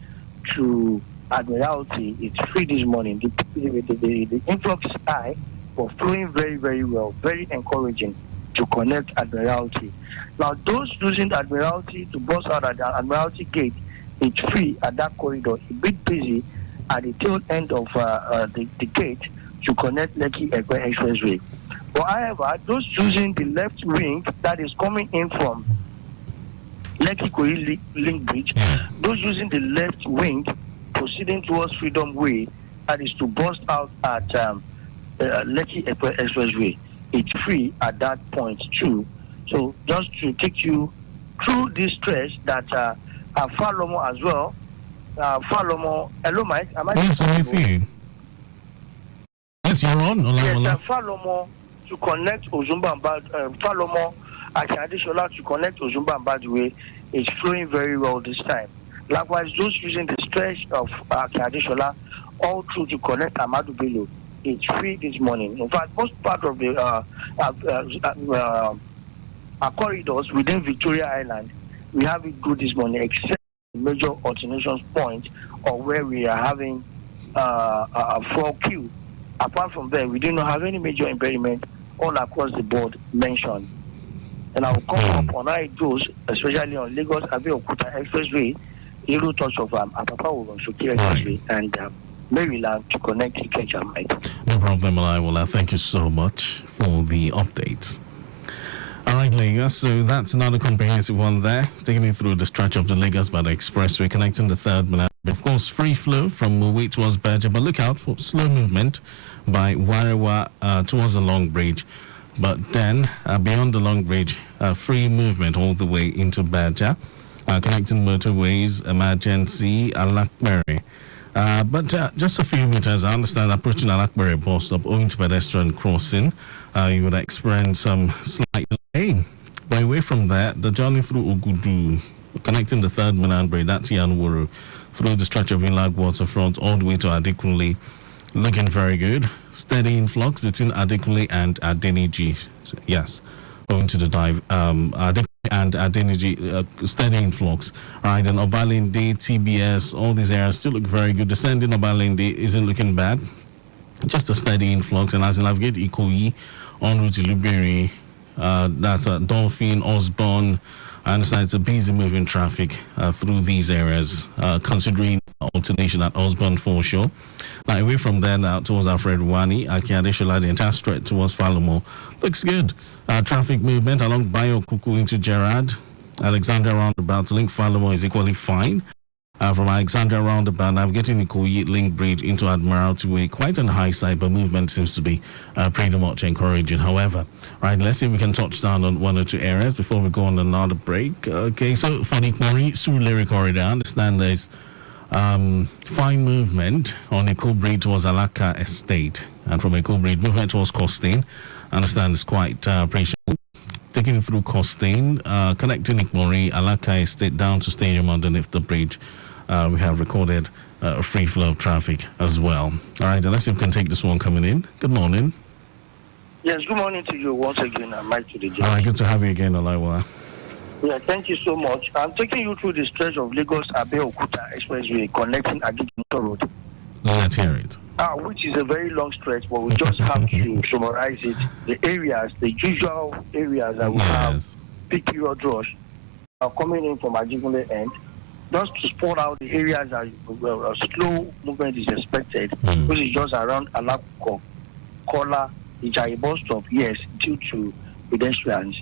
to Admiralty. It's free this morning. The influx is high, but flowing very, very well, very encouraging to connect Admiralty. Now, those using Admiralty to bus out at the Admiralty gate, it's free at that corridor. A bit busy at the tail end of the gate to connect Lekki Ekwe Expressway. But however, those using the left wing that is coming in from Lekki Koyi Link Bridge, those using the left wing proceeding towards Freedom Way, that is to bust out at Lekki Ekwe Expressway. It's free at that point too. So just to take you through this stretch that Falomo as well. Falomo, hello Mike, am I? Yes, I'm with you. Yes, you're on. Yes, Falomo to connect Ozumba and Falomo Akiadeshola to connect Ozumba and Badway is flowing very well this time. Likewise, those using the stretch of Akiadeshola all through to connect Amadu Bello, it's free this morning. In fact, most part of the corridors within Victoria Island, we have it good this morning, except major alternation point or where we are having a full queue. Apart from that, we do not have any major impediment all across the board mentioned. And I'll come up on how it goes, especially on Lagos Abeokuta Expressway, a little touch of Apapa Ogunsoke Expressway, and Maryland to connect Ikeja. No problem, Olaiwola. Thank you so much for the updates. All right, Lagos. So that's another comprehensive one there, taking you through the stretch of the Lagos-Badagry Expressway, connecting the third Milan. Of course, free flow from Muwi towards Baja, but look out for slow movement by Warawa towards the Long Bridge. But then, beyond the Long Bridge, free movement all the way into Baja, connecting motorways, emergency, Alakbere. But just a few meters, I understand, approaching Alakbere bus stop, owing to pedestrian crossing, you would experience some slight delay. But away from that, the journey through Ogudu, connecting the third Milan Bridge, that's Yanwuru, through the stretch of Inlag waterfront all the way to Adekunle, looking very good. Steady influx between Adekunle and Adeniji. Yes, owing to the dive. Adekunle and Adeniji, steady influx. All right, and Obalende, TBS, all these areas still look very good. Descending Obalende isn't looking bad. Just a steady influx. And as you navigate Ikoyi, en route to Luberi, that's Dolphin, Osborne. I understand it's a busy moving traffic through these areas, considering alternation at Osborne Foreshore. Now, away from there now towards Alfred Wani, Akiadeshola, the entire stretch towards Falomo looks good. Traffic movement along Bayo Kuku into Gerard, Alexandra roundabout to link Falomo is equally fine. From Alexandra roundabout, navigating Ikoyi Link Bridge into Admiralty Way, quite on the high side, but movement seems to be pretty much encouraging. However, right, let's see if we can touch down on one or two areas before we go on another break. Okay, so for the Surulere corridor, I understand there's fine movement on Eko Bridge towards Alaka Estate, and from Eko Bridge, movement towards Costain. I understand it's quite pretty sure. Taking it through Costain, connecting Ikmori, Alaka Estate down to Stadium underneath the bridge. We have recorded a free flow of traffic as well. All right, let's see if we can take this one coming in. Good morning. Yes, good morning to you once again. I'm Mike to the All right, good to have you again, Olaiwola. Yeah, thank you so much. I'm taking you through the stretch of Lagos Abeokuta Expressway connecting Agigimoto Road. Let's hear it. Which is a very long stretch, but we just have to summarize it. The areas, the usual areas that we have peak period rush are coming in from Agigimoto end. Just to spot out the areas that slow movement is expected, which is just around Alakuko, Kola, Ijayi bus stop, yes, due to pedestrians.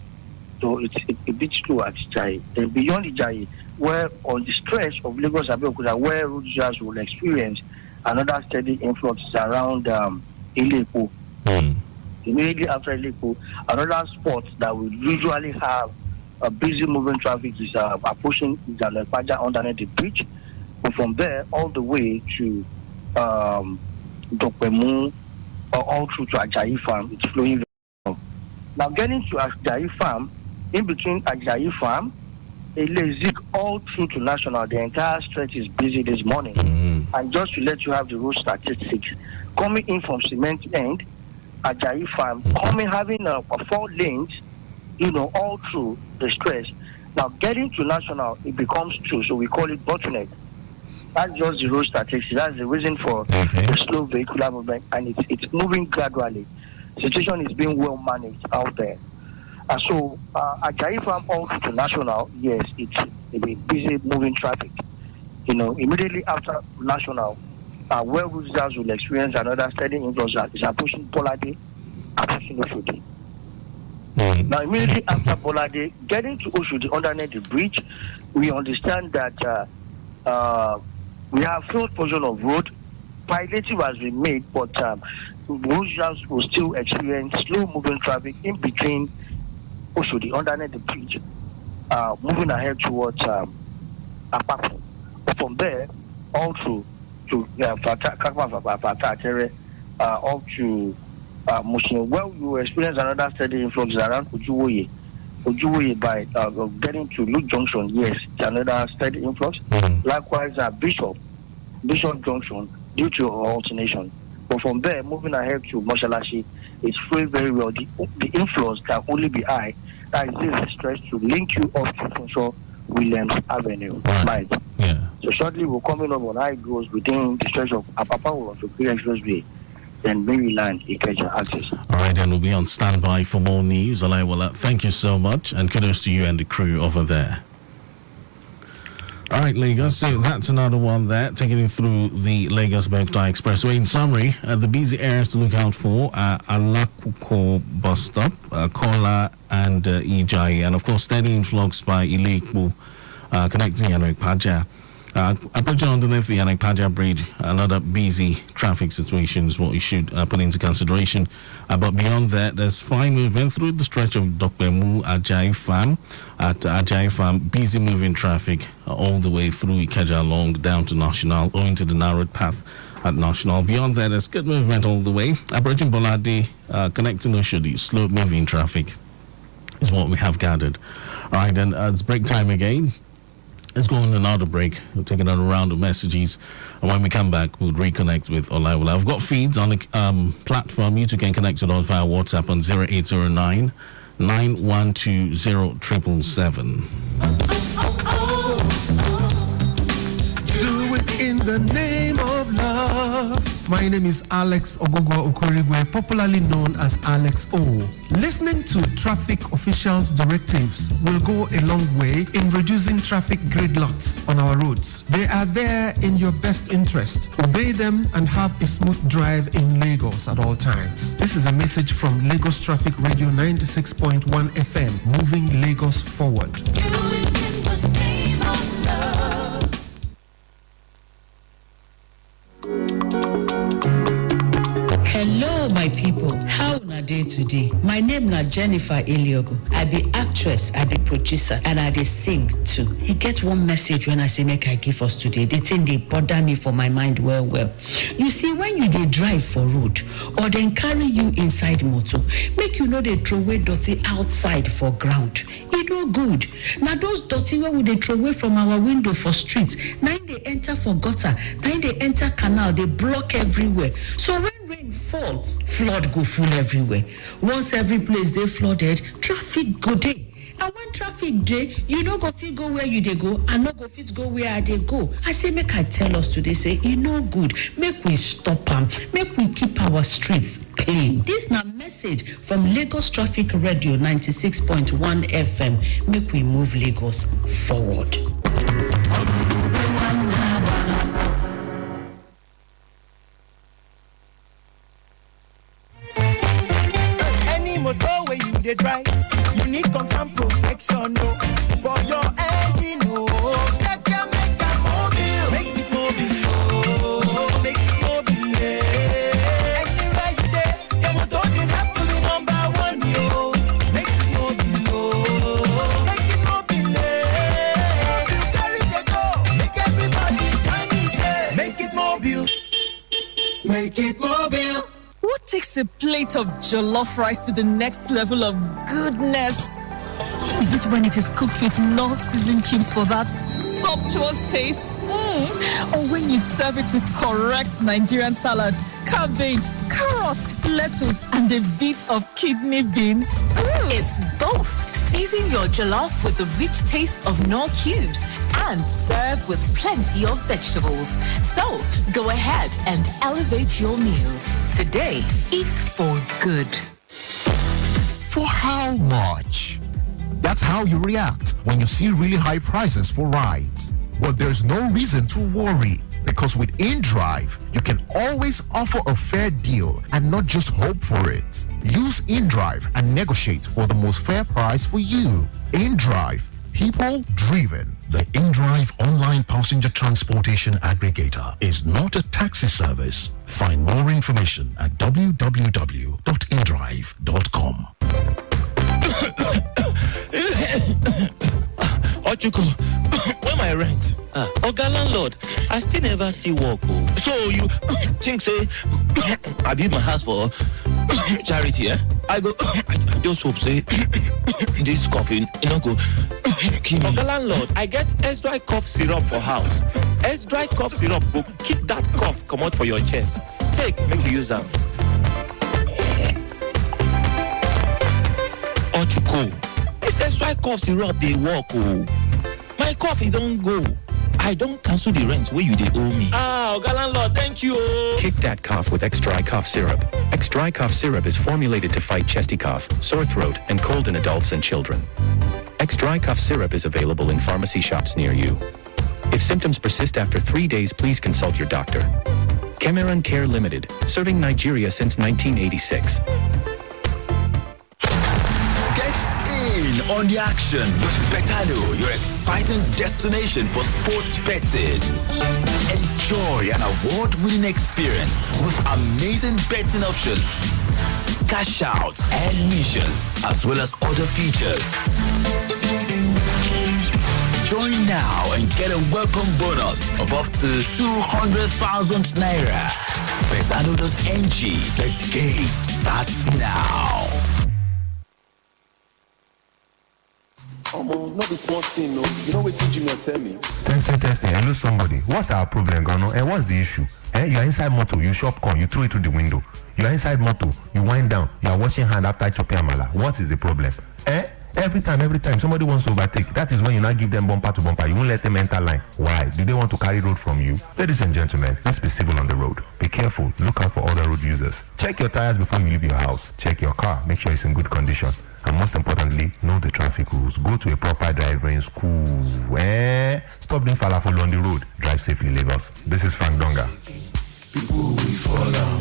So it's a bit slow at Ijayi. Then beyond Ijayi, where on the stretch of Lagos Abeokuta, where road users will experience another steady influx is around Ilepo. Immediately after Ilepo, another spot that we usually have a busy moving traffic is approaching Jalekpaja underneath the bridge. But from there, all the way to Dokpemu, or all through to Ajayi Farm, it's flowing very well. Now, getting to Ajayi Farm, in between Ajayi Farm, Elezik, all through to National, the entire stretch is busy this morning. And just to let you have the road statistics, coming in from Cement End, Ajayi Farm, having 4 lanes, all through the stretch. Now, getting to National, it becomes 2, so we call it bottleneck. That's just the road statistics. That's the reason for the slow vehicular movement, and it's moving gradually. The situation is being well managed out there. So, Ajayi Farm all through to National, yes, it's a busy moving traffic. Immediately after National, where users will experience another steady influx is approaching Bolade, approaching Oshodi. Now, immediately after Bolade, getting to Oshodi underneath the bridge, we understand that we have filled portion of road. Palliative has been made, but road users will still experience slow moving traffic in between Oshodi underneath the bridge, moving ahead towards Apapo. From there, all through to up to Mushin, where you will experience another steady influx around Ujuwoye by getting to Luke Junction, yes, it's another steady influx. Likewise, Bishop Junction, due to alternation. But from there, moving ahead to Moshalashi, it's flowing very well. The influx can only be high. That is this stretch to link you off to Funso Williams Avenue, right? Yeah. So shortly we're coming up on how it goes within the stretch of Apapa to Green Expressway, then Maryland, Ikeja access. All right, then we'll be on standby for more news. Olaiwola, thank you so much, and kudos to you and the crew over there. All right, Lagos, so that's another one there, taking you through the Lagos-Bekta Expressway. In summary, the busy areas to look out for are Alakuko bus stop, Kola, and Ijai, and of course, steady influx by Ilekbu, connecting Yannick Paja. Approaching underneath the Yannick Paja Bridge, another busy traffic situation is what we should put into consideration. But beyond that, there's fine movement through the stretch of Dokpemu Ajay Farm. At Ajay Farm, busy moving traffic all the way through Ikeja along down to National, owing to the narrowed path at National. Beyond that, there's good movement all the way. Approaching Bolade, connecting Oshodi, slow moving traffic is what we have gathered. All right, then it's break time again. Let's go on another break. We'll take another round of messages. And when we come back, we'll reconnect with Olaiwola. I've got feeds on the platform. You too can connect with us via WhatsApp on 0809 9120 777. Do it in the name of love. My name is Alex Ogogo Okorigwe, popularly known as Alex O. Listening to traffic officials' directives will go a long way in reducing traffic gridlocks on our roads. They are there in your best interest. Obey them and have a smooth drive in Lagos at all times. This is a message from Lagos Traffic Radio 96.1 FM, moving Lagos forward. Hello, my people. How na day today? My name na Jennifer Eliogo. I be actress, I be producer, and I dey sing too. You get one message when I say make I give us today. The thing dey bother me for my mind well. You see, when you dey drive for road or then carry you inside motor, make you know dey throw away dirty outside for ground. E no good. Na those dirty wey we dey throw away from our window for street, na im dey enter for gutter, na im dey enter canal, dey block everywhere. So when rain fall, flood go full everywhere. Once every place dey flooded, traffic go dey. And when traffic dey, you no go fit go where you dey go, and no go fit go where I dey go. I say make I tell us today, say e no good. Make we stop am. Make we keep our streets clean. This na message from Lagos Traffic Radio 96.1 FM. Make we move Lagos forward. Where you dey drive, you need confirm protection, no, for your engine, no. Make it mobile, oh, make it mobile, yeah. Anywhere you dey, your motor deserve to be number one, yo. Make it mobile, oh, make it mobile, yeah. You carry the go, make everybody join me, say, make it mobile, make it mobile. What takes a plate of jollof rice to the next level of goodness? Is it when it is cooked with no sizzling cubes for that sumptuous taste? Or when you serve it with correct Nigerian salad, cabbage, carrot, lettuce, and a bit of kidney beans? It's both. Season your jollof with the rich taste of Knorr cubes and serve with plenty of vegetables. So go ahead and elevate your meals. Today, eat for good. For how much? That's how you react when you see really high prices for rides. But there's no reason to worry, because with InDrive, you can always offer a fair deal and not just hope for it. Use InDrive and negotiate for the most fair price for you. InDrive, people driven. The InDrive online passenger transportation aggregator is not a taxi service. Find more information at www.indrive.com. Ochuko, where my rent? Oga landlord, I still never see work. So you think say I build my house for charity, eh? I just hope say this coffee, go kill me. Oga landlord, I get S-Dry cough syrup for house. S-Dry cough syrup go kick that cough come out for your chest. Take, make you use them. Ochuko, this S-Dry cough syrup they work. My coffee don't go. I don't cancel the rent where you dey owe me. Ah, Oga landlord, thank you. Kick that cough with X-Dry Cough Syrup. X-Dry Cough Syrup is formulated to fight chesty cough, sore throat, and cold in adults and children. X-Dry Cough Syrup is available in pharmacy shops near you. If symptoms persist after 3 days, please consult your doctor. Cameron Care Limited, serving Nigeria since 1986. On the action with Betano, your exciting destination for sports betting. Enjoy an award-winning experience with amazing betting options, cash outs and missions, as well as other features. Join now and get a welcome bonus of up to 200,000 naira. Betano.ng, the game starts now. No be small thing, no. You know what Jimmy tell me? Testing. Hello, somebody. What's our problem, Gano? And what's the issue? You are inside motor, you shop corn, you throw it through the window. You are inside motor, you wind down, you are washing hand after chopping amala. What is the problem? Every time somebody wants to overtake, that is when you now give them bumper to bumper. You won't let them enter line. Why? Do they want to carry road from you? Ladies and gentlemen, let's be civil on the road. Be careful. Look out for other road users. Check your tires before you leave your house. Check your car. Make sure it's in good condition. And most importantly, know the traffic rules. Go to a proper driving school. Stop doing falafel on the road. Drive safely, Lagos. This is Frank Donga. People will fall down.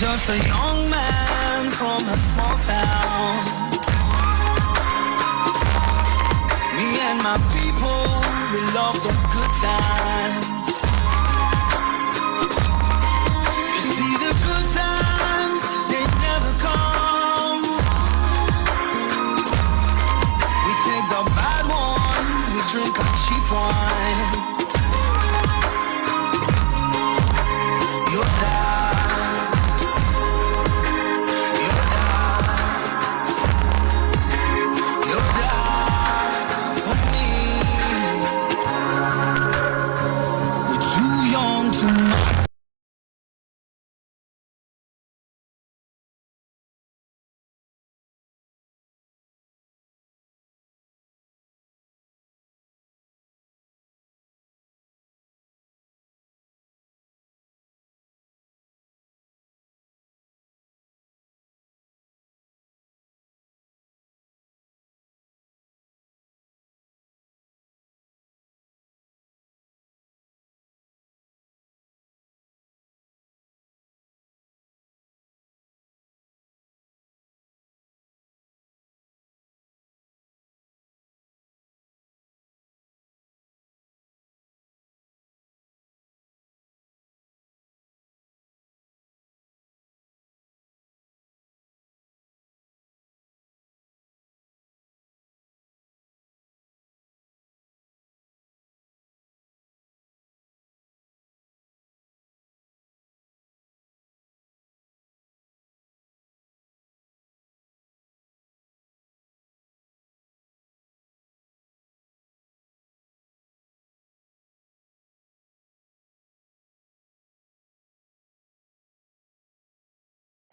Just a young man from a small town. Me and my people, we love the good times. You see the good times, they never come. We take the bad one, we drink a cheap wine. You're down.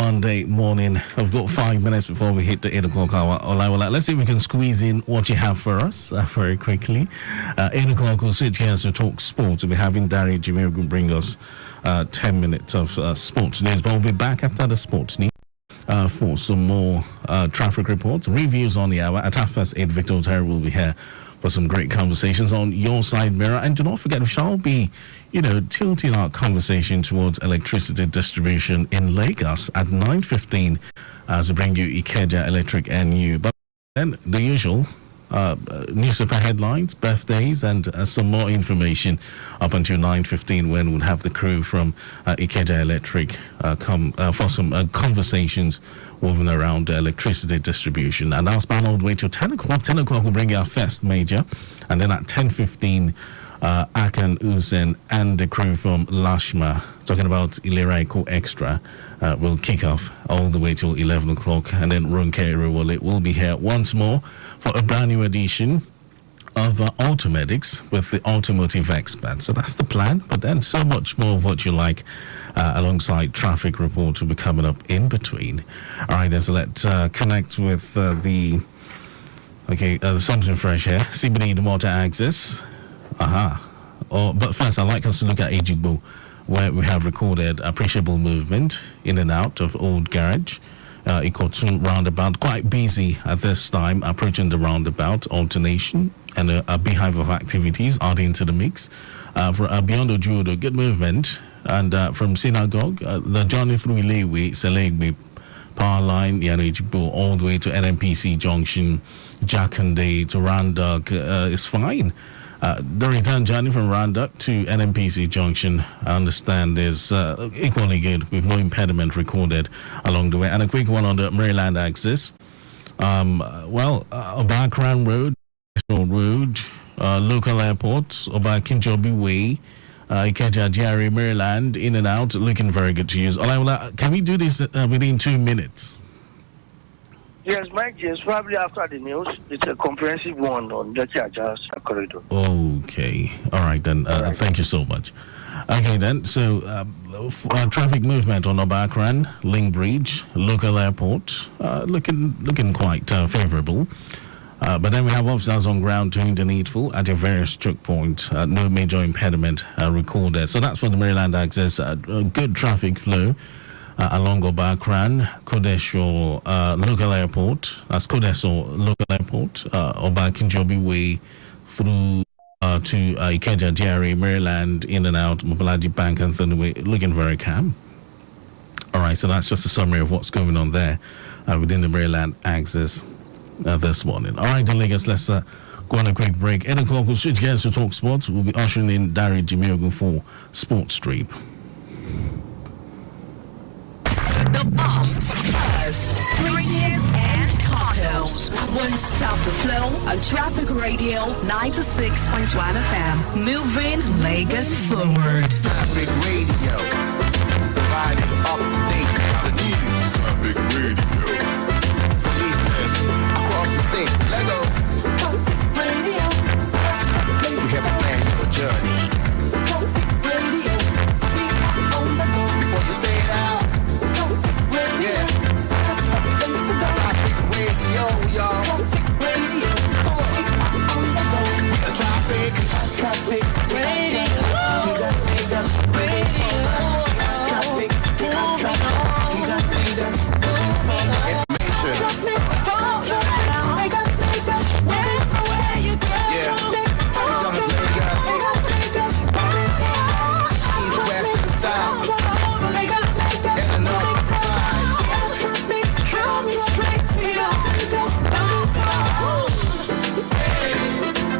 Monday morning. I've got 5 minutes before we hit the 8 o'clock hour. Let's see if we can squeeze in what you have for us very quickly. 8 o'clock, we'll sit here to talk sports. We'll be having Dari Jimmy who bring us 10 minutes of sports news. But we'll be back after the sports news for some more traffic reports, reviews on the hour. At half past 8, Victor Terry will be here for some great conversations on your side mirror. And do not forget, we shall be, tilting our conversation towards electricity distribution in Lagos at 9:15 to bring you Ikeja Electric NU. But then the usual, newspaper headlines, birthdays, and some more information up until 9:15 when we'll have the crew from Ikeja Electric come for some conversations woven around electricity distribution. And I'll span all the way to 10 o'clock. 10 o'clock will bring our first major. And then at 10:15, Akan Usen and the crew from Lashma, talking about Ileraiko Extra, will kick off all the way till 11 o'clock. And then Runke Rewole will be here once more for a brand new edition of Automedics with the automotive expert. So that's the plan, but then so much more of what you like alongside traffic reports will be coming up in between. All right, then, so let's connect with the something fresh here. CBD the motor axis. But first, I'd like us to look at Ejigbo, where we have recorded appreciable movement in and out of Old Garage. Ikotun roundabout, quite busy at this time, approaching the roundabout, alternation, and a beehive of activities adding to the mix. Beyond Ojudo, good movement. And from Synagogue, the journey through Ilewe, Selegbe, Power Line, Ejigbo, all the way to NMPC Junction, Jakande to Randock is fine. The return journey from Randock to NMPC Junction, I understand, is equally good with no impediment recorded along the way. And a quick one on the Maryland axis. Obakran Road, local airports, Obakinjobi Way, Ikeja, GRA, Maryland, in and out, looking very good to use. Can we do this within 2 minutes? Yes, Mike, yes, probably after the news. It's a comprehensive one on the corridor. Okay. All right, then. Thank you so much. Okay, then. So, traffic movement on Obakran, Link Bridge, local airport, looking quite favorable. But then we have officers on ground doing the needful at your various choke points. No major impediment recorded. So that's for the Maryland access. Good traffic flow along Obakran, Kodesho local airport. That's Kodesho local airport, Obakinjobi Way through to Ikeja, GRA, Maryland, in and out, Mobalaji Bank and Thunderway, looking very calm. All right, so that's just a summary of what's going on there within the Maryland axis this morning. All right, Lagos, let's go on a quick break. 8 o'clock, we'll switch gears to talk sports. We'll be ushering in Dari Jimiogun for Sports Street. The bombs, bars, screeches, and cocktails won't stop the flow on Traffic Radio 96.1 FM. Moving Lagos forward. Traffic Radio, providing up-to-date the news. Traffic Radio, for listeners across the state. Lego. Traffic Radio, we help you plan your journey. Traffic Radio, before you say it out. Yeah. Place to go. Traffic Radio, y'all. Traffic Radio. Traffic Radio. Lagos Radio. Traffic. Information. Traffic. Everywhere you go. Yeah. East, west, and south. And the north.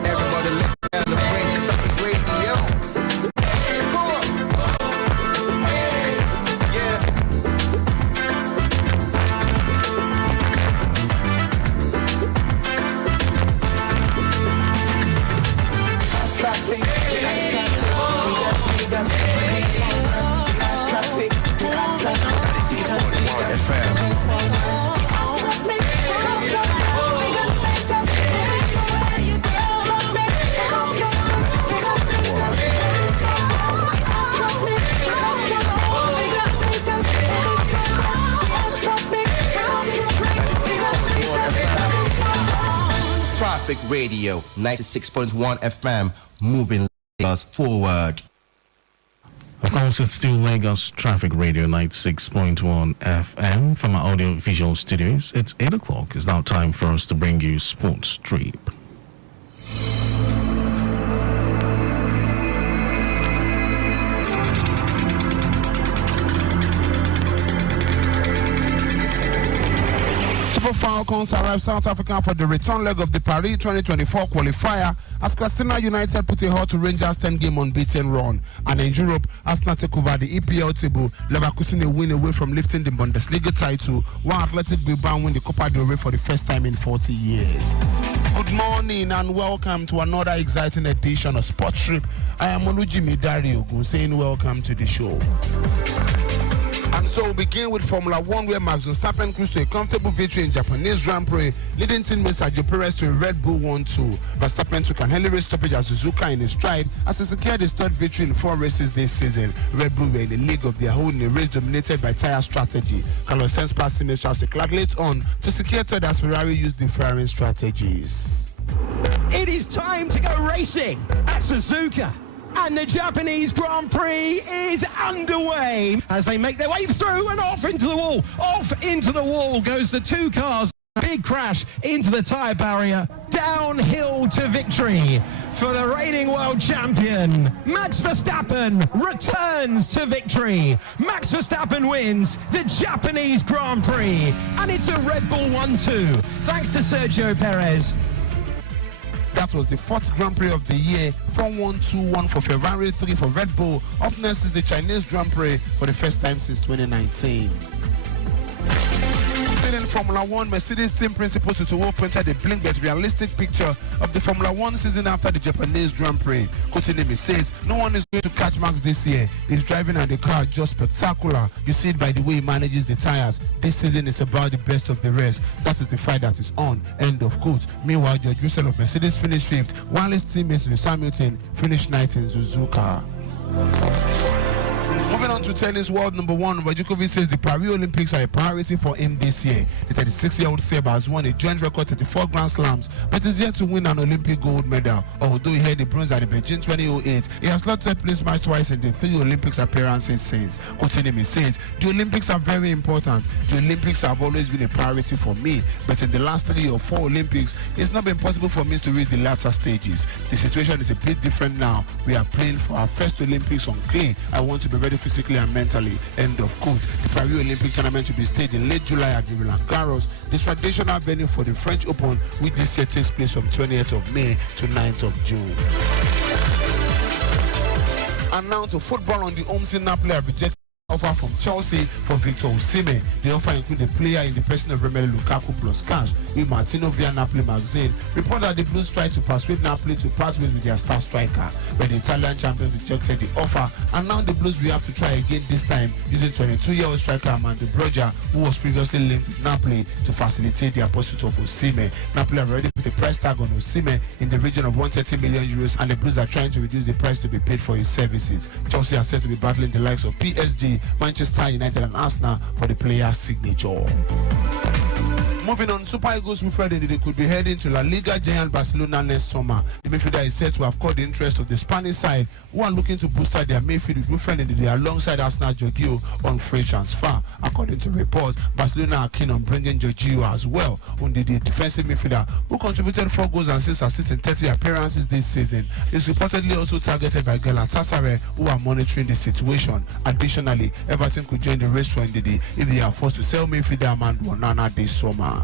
Everybody let's celebrate Traffic Radio. Yeah. Traffic. Traffic Radio 96.1 FM, moving us forward. Of course, it's still Lagos Traffic Radio 96.1 FM from our audio visual studios. It's 8 o'clock. It's now time for us to bring you Sports Street. Super Falcons arrive South Africa for the return leg of the Paris 2024 qualifier as Castina United put a halt to Rangers 10-game unbeaten run. And in Europe, Arsenal take over the EPL table, Leverkusen a win away from lifting the Bundesliga title, while Athletic Bilbao win the Copa del Rey for the first time in 40 years. Good morning and welcome to another exciting edition of Sports Trip. I am Olujimi Dariogun saying welcome to the show. And so we begin with Formula 1 where Max Verstappen cruised to a comfortable victory in Japanese Grand Prix, leading teammate Sergio Perez to a Red Bull 1-2. Verstappen took an early race stoppage at Suzuka in his stride as he secured his third victory in 4 races this season. Red Bull were in a league of their own in a race dominated by tyre strategy. Carlos Sainz passed teammate Charles Leclerc late on to secure third as Ferrari used differing strategies. It is time to go racing at Suzuka. And the Japanese Grand Prix is underway as they make their way through and off into the wall. Off into the wall goes the two cars. Big crash into the tyre barrier. Downhill to victory for the reigning world champion. Max Verstappen returns to victory. Max Verstappen wins the Japanese Grand Prix. And it's a Red Bull 1-2 thanks to Sergio Perez. That was the 4th Grand Prix of the year, 4-1-2-1 for Ferrari, 3 for Red Bull. Up next is the Chinese Grand Prix for the first time since 2019. Still in Formula 1, Mercedes team principal Toto Wolff printed a blink but realistic picture of the Formula 1 season after the Japanese Grand Prix. Kotinemi says, no one is going to catch Max this year. He's driving and the car just spectacular. You see it by the way he manages the tires. This season is about the best of the rest. That is the fight that is on. End of quote. Meanwhile, George Russell of Mercedes finished 5th, while his teammate Lewis Hamilton finished 9th in Suzuka. Moving on to tennis, world number 1, Novak Djokovic says the Paris Olympics are a priority for him this year. The 36-year-old Serb has won a joint record 34 Grand Slams, but is yet to win an Olympic gold medal. Although he held the bronze at the Beijing 2008, he has not third place match twice in the 3 Olympics appearances since. Kotinemi says, the Olympics are very important. The Olympics have always been a priority for me, but in the last 3 or 4 Olympics, it's not been possible for me to reach the latter stages. The situation is a bit different now. We are playing for our first Olympics on clay. I want to be ready physically and mentally. End of quote. The Paris Olympic tournament will be staged in late July at Roland Garros, the traditional venue for the French Open, which this year takes place from 20th of May to 9th of June. And now to football on the home scene. Napoli have rejected offer from Chelsea for Victor Osimhen. The offer includes a player in the person of Romelu Lukaku plus cash. In Martino via Napoli magazine report that the Blues tried to persuade Napoli to part ways with their star striker, but the Italian champions rejected the offer, and now the Blues will have to try again, this time using 22-year-old striker Armando Broja, who was previously linked with Napoli, to facilitate their pursuit of Osimhen. Napoli have already put a price tag on Osimhen in the region of 130 million euros, and the Blues are trying to reduce the price to be paid for his services. Chelsea are set to be battling the likes of PSG, Manchester United and Arsenal for the player's signature. Moving on, Super Eagles Wilfred Ndidi could be heading to La Liga giant Barcelona next summer. The midfielder is said to have caught the interest of the Spanish side, who are looking to boost out their midfield with Wilfred Ndidi alongside Arsenal Jorginho on free transfer. According to reports, Barcelona are keen on bringing Jorginho as well. Ndidi, a defensive midfielder who contributed 4 goals and 6 assists in 30 appearances this season, is reportedly also targeted by Galatasaray, who are monitoring the situation. Additionally, Everton could join the race for Ndidi if they are forced to sell midfielder Armando Onana this summer.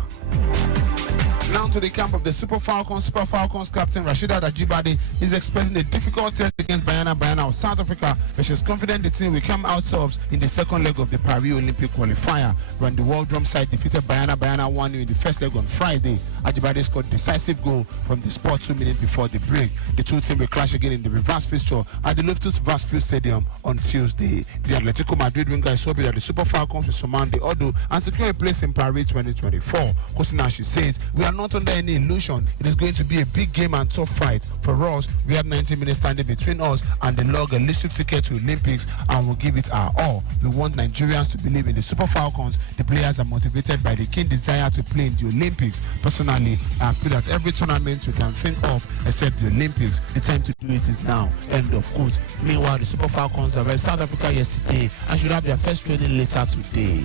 Now to the camp of the Super Falcons. Super Falcons captain Rasheedat Ajibade is expecting a difficult test against Banyana of South Africa, but she's confident the team will come out tops in the second leg of the Paris Olympic qualifier. When the World Drum side defeated Banyana 1-0 in the first leg on Friday, Ajibade scored a decisive goal from the spot 2 minutes before the break. The two teams will clash again in the reverse fixture at the Loftus Versfeld Stadium on Tuesday. The Atletico Madrid winger is hoping that the Super Falcons will surmount the order and secure a place in Paris 2024. Kosinashi says, we are not under any illusion. It is going to be a big game and tough fight. For us, we have 90 minutes standing between us and the log elusive ticket to Olympics, and we'll give it our all. We want Nigerians to believe in the Super Falcons. The players are motivated by the keen desire to play in the Olympics. Personally, I feel that every tournament you can think of except the Olympics, the time to do it is now. End of quote. Meanwhile, the Super Falcons arrived South Africa yesterday and should have their first training later today.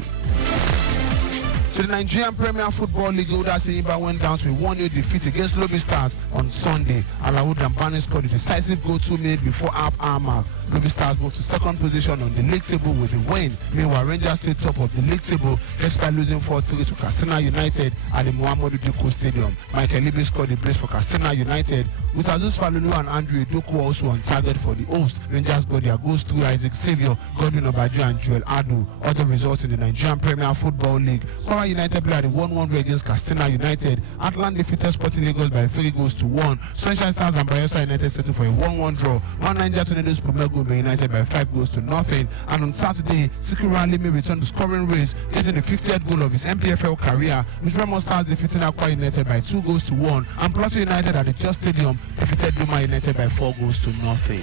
To the Nigerian Premier Football League, Uda Seyimba went down to a 1-0 defeat against Lobby Stars on Sunday. Alaoud Dambani scored a decisive goal 2 minutes before half-hour mark. Lobby Stars moved to second position on the league table with a win. Meanwhile, Rangers stayed top of the league table despite losing 4-3 to Katsina United at the Muhammadu Diko Stadium. Michael Libi scored a brace for Katsina United, with Azus Falunu and Andrew Edoku also on target for the host. Rangers got their goals through Isaac Saviour, Godwin Obaju and Joel Adu. Other results in the Nigerian Premier Football League: Kwara United played a 1-1 against Katsina United. Atlant defeated Sporting Lagos by 3-1. Sunshine Stars and Bayelsa United settled for a 1-1 draw. One Niger Tornadoes Pomego were united by 5-0. And on Saturday, Sikiru Alimi returned to scoring race, getting the 50th goal of his MPFL career, with Remo Stars defeating Akwa United by 2-1, and Plateau United at the Just Stadium defeated Duma United by 4-0.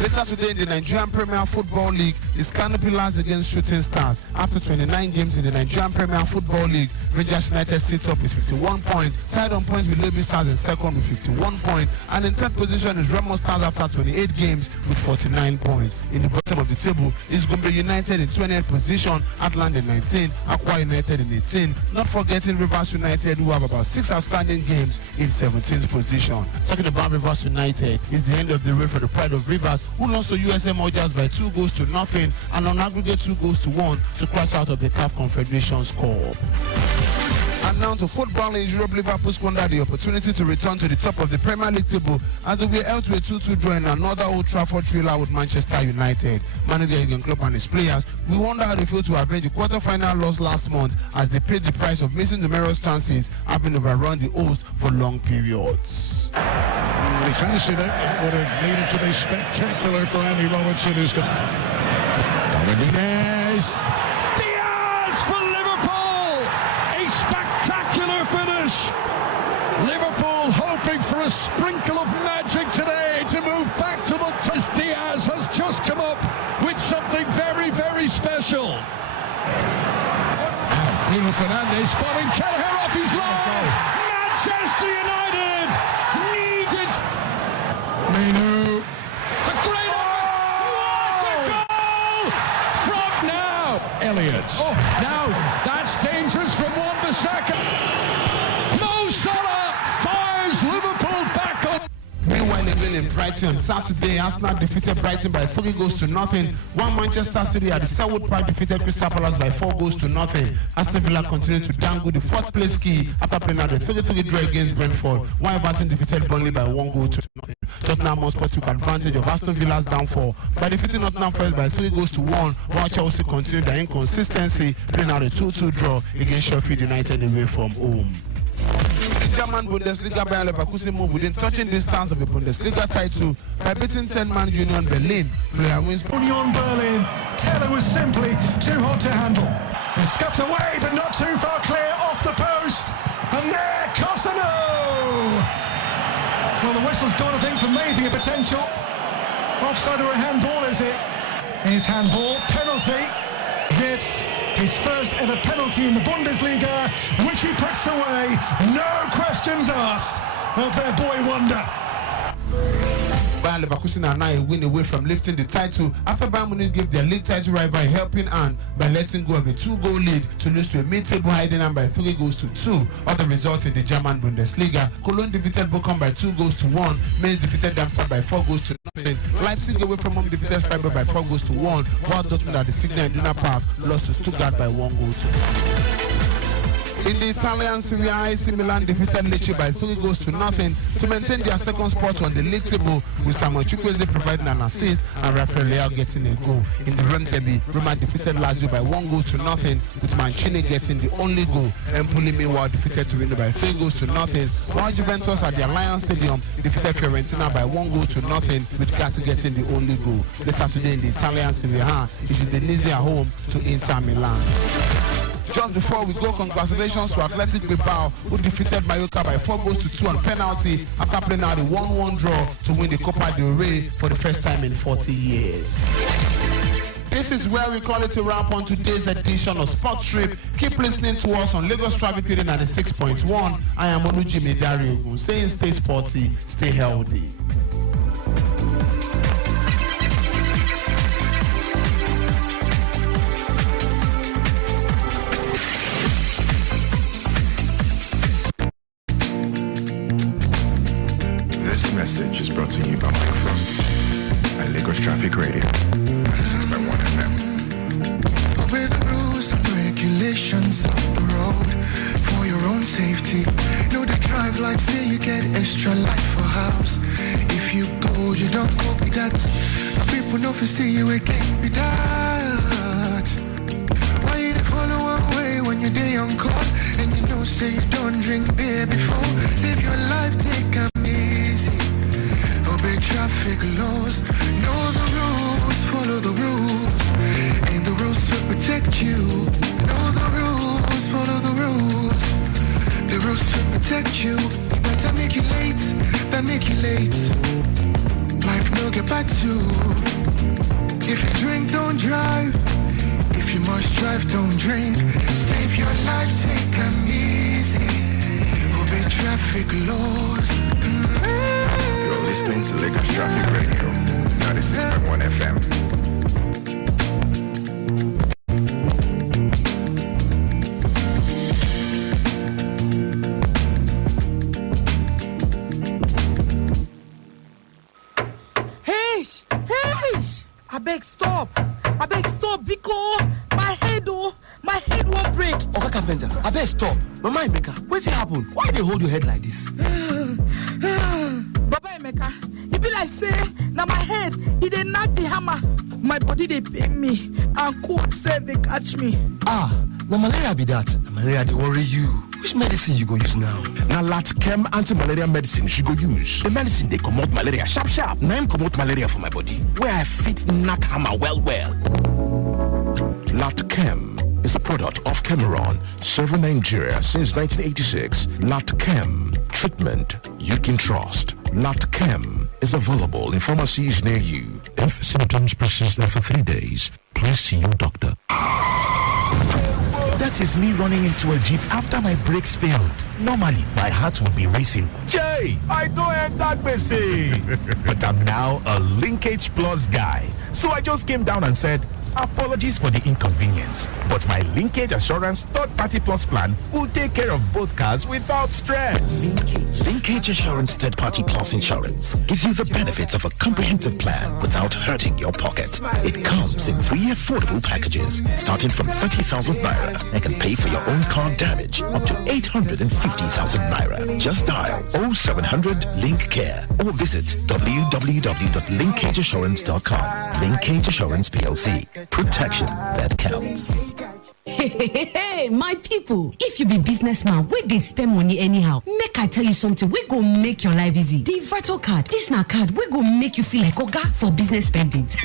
Later today in the Nigerian Premier Football League, is Kano Pillars against Shooting Stars. After 29 games in the Nigerian Premier Football League, Rangers United sits up with 51 points, tied on points with Lobby Stars in second with 51 points, and in third position is Remo Stars after 28 games with 49 points. In the bottom of the table is Gombe United in 20th position, Atlant in 19, Akwa United in 18, not forgetting Rivers United, who have about 6 outstanding games, in 17th position. Talking about Rivers United, it's the end of the road for the Pride of Rivers, who lost to USM Algiers by 2-0, and on aggregate 2-1 to crash out of the CAF Confederations Cup. And now to football in Europe, Liverpool squandered the opportunity to return to the top of the Premier League table as they were held to a 2-2 draw in another Old Trafford thriller with Manchester United. Manager Jurgen Klopp and his players, we wonder how they failed to avenge the quarter-final loss last month as they paid the price of missing numerous chances, having overrun the host for long periods. He fancied it. It would have needed to be spectacular for Andy Robertson, who's got Diaz for Liverpool! A spectacular finish! Liverpool hoping for a sprinkle of magic today to move back to the test. Diaz has just come up with something very, very special. Bruno Fernandes spotting Kelleher off his line. Manchester United need it. Menu. It's a great what a goal from now. Elliott. Now that's dangerous from Wan-Bissaka. Mo Salah fires Liverpool back on. Meanwhile, again in Brighton on Saturday, Arsenal defeated Brighton by 3-0. While Manchester City at the Selwood Park defeated Crystal Palace by 4-0. Aston Villa continued to dangle the fourth place key after playing out the 3-3 draw against Brentford, while Everton defeated Burnley by 1-0. Tottenham Hotspur took advantage of Aston Villa's downfall by defeating Nottingham Forest by 3-1, while Chelsea continued their inconsistency, playing out a 2-2 draw against Sheffield United away from home. The German Bundesliga Bayer Leverkusen moved within touching distance of the Bundesliga title by beating 10-man Union Berlin. Player wins. Union Berlin. Teller was simply too hot to handle. He scuffed away, but not too far clear off the post. And there, Cosano! Well, the whistle's gone, I think, for maybe a potential offside or a handball, is it? His handball, penalty. Gets his first ever penalty in the Bundesliga, which he puts away, no questions asked of their boy wonder. Bayer Leverkusen are now a win away from lifting the title after Bayern Munich gave their league title rival a helping hand by letting go of a 2-goal lead to lose to a mid-table Heidenheim by 3-2. Other results in the German Bundesliga: Cologne defeated Bochum by 2-1. Mainz defeated Darmstadt by 4-0. Leipzig away from home defeated Freiburg by 4-1, while Dortmund at the Signal Iduna Park lost to Stuttgart by 1-2. In the Italian Serie A, AC Milan defeated Lecce by 3-0 to maintain their second spot on the league table, with Samuel Chukwueze providing an assist and Rafael Leao getting a goal. In the Rome derby, Roma defeated Lazio by 1-0, with Mancini getting the only goal. Empoli meanwhile defeated Torino by 3-0, while Juventus at the Allianz Stadium defeated Fiorentina by 1-0, with Gatti getting the only goal. Later today in the Italian Serie A, it is Udinese at home to Inter Milan. Just before we go, congratulations to Athletic Bilbao, who defeated Mallorca by 4-2 on penalty after playing out a 1-1 draw to win the Copa del Rey for the first time in 40 years. This is where we call it a wrap on today's edition of Sports Trip. Keep listening to us on Lagos Traffic Radio 96.1. I am Olujimi Dariogun saying stay sporty, stay healthy. message is brought to you by Mike Frost at Lagos Traffic Radio 96.1 FM. Obey the rules and regulations of the road for your own safety. Know the drive like say you get extra life for house. If you go, you don't go be that. People know if see you again be that. Why you follow one way when you're day on call and you know say you don't drink beer before? Save your life, take them easy. Obey traffic laws. Know the rules, follow the rules. And the rules will protect you. Know the rules, follow the rules. The rules will protect you. Better make you late than make you late. Life no get back to. If you drink, don't drive. If you must drive, don't drink. Save your life, take them easy. Obey traffic laws. You're listening to Lagos Traffic Radio 96.1 FM. Abeg stop, because my head won't break. Oga Carpenter, abeg stop. Mama Emeka, wetin happen? Why you hold your head like this? Baba Emeka, e be like say na my head e dey knack the hammer. My body dey pain me and cold sef dey catch me. Na malaria be that. Na malaria dey worry you. Which medicine you go use now? Na Latchem anti-malaria medicine she go use. The medicine they comot malaria sharp. Now I'm comot malaria for my body. Where I fit knack hammer well. Latchem is a product of Cameron, serving Nigeria since 1986. Latchem, treatment you can trust. Latchem is available in pharmacies near you. If symptoms persist after 3 days, please see your doctor. That is me running into a jeep after my brakes failed. Normally, my heart would be racing. Jay, I don't end that message. But I'm now a Linkage Plus guy. So I just came down and said, apologies for the inconvenience, but my Linkage Assurance third-party plus plan will take care of both cars without stress. Linkage Assurance Third-Party Plus Insurance gives you the benefits of a comprehensive plan without hurting your pocket. It comes in 3 affordable packages, starting from 30,000 Naira and can pay for your own car damage up to 850,000 Naira. Just dial 0700 Link Care or visit www.linkageassurance.com. Linkage Assurance PLC. Protection that counts. Hey, my people, if you be businessman, where they spend money anyhow, make I tell you something, we go make your life easy. The Virtual Card, this na card, we go make you feel like Oga for business spendings.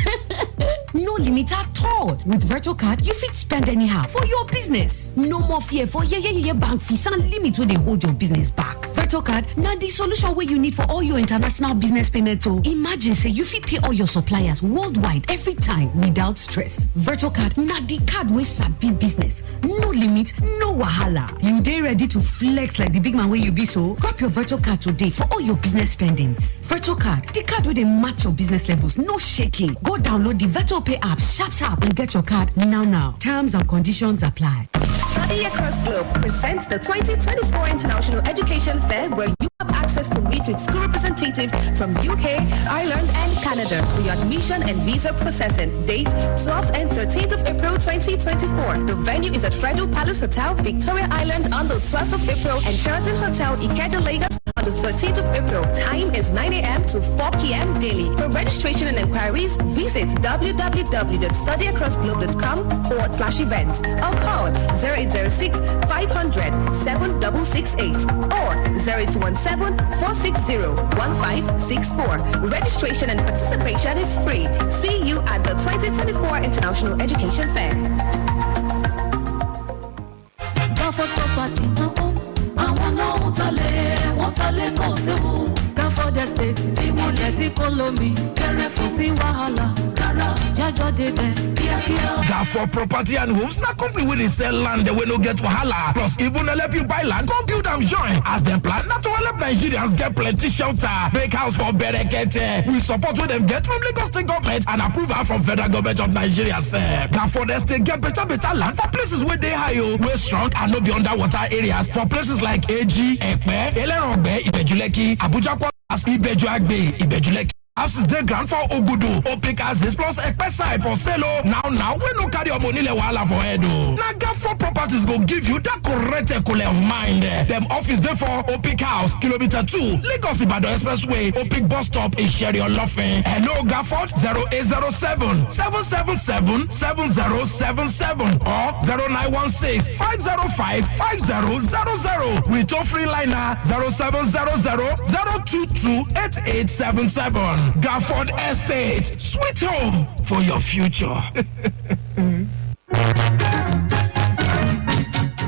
No limit at all. With Virtual Card, you fit spend anyhow for your business. No more fear for bank fees and limit where they hold your business back. Virtual Card, now the solution where you need for all your international business payments. So imagine say you fit pay all your suppliers worldwide every time without stress. Virtual Card, now the card where sabi business. No limit, no wahala. You dey ready to flex like the big man where you be so? Grab your Virtual Card today for all your business spendings. Virtual Card, the card where they match your business levels, no shaking. Go download the Virtual Pay app sharp and get your card now. Terms and conditions apply. Study Across Globe presents the 2024 International Education Fair, where you have access to meet with school representatives from UK, Ireland, and Canada for your admission and visa processing. Date 12th and 13th of April 2024. The venue is at Fredo Palace Hotel, Victoria Island on the 12th of April, and Sheraton Hotel, Ikeja, Lagos on the 13th of April. Time is 9 a.m. to 4 p.m. daily. For registration and inquiries, visit www.studyacrossglobe.com/events or call 0806 500 7668 or 0817 460 1564. Registration and participation is free. See you at the 2024 International Education Fair. For property and homes, na company wey dey sell land wey no get wahala. Plus, even help you buy land, come build am join. As dem plan, na to help Nigerians get plenty shelter. Make house for Berekete. We support wey dem get from Lagos State government and approval from Federal Government of Nigeria sef. Na for the state get better land for places wey dey high o, wey strong and no be underwater areas. For places like AG, Ekpe, Elerongbe, Ibejuleki, Abuja, Plus, Ibeju Agbe, Ibeju Leki. Houses dey ground for Ogudu, Opik Houses plus Ekpesa for sale. Now, we no carry your money le wahala for head o. Na Gafo Properties go give you that correct equity of mind. Them office dey for Opik House, kilometer 2, Lagos Ibadan Expressway, Opik bus stop in Sherry Olofin. Hello Gafo 0807 777 7077 or 0916 505 5000 with toll free liner 0700 022 8877. Gafford Estate, sweet home for your future.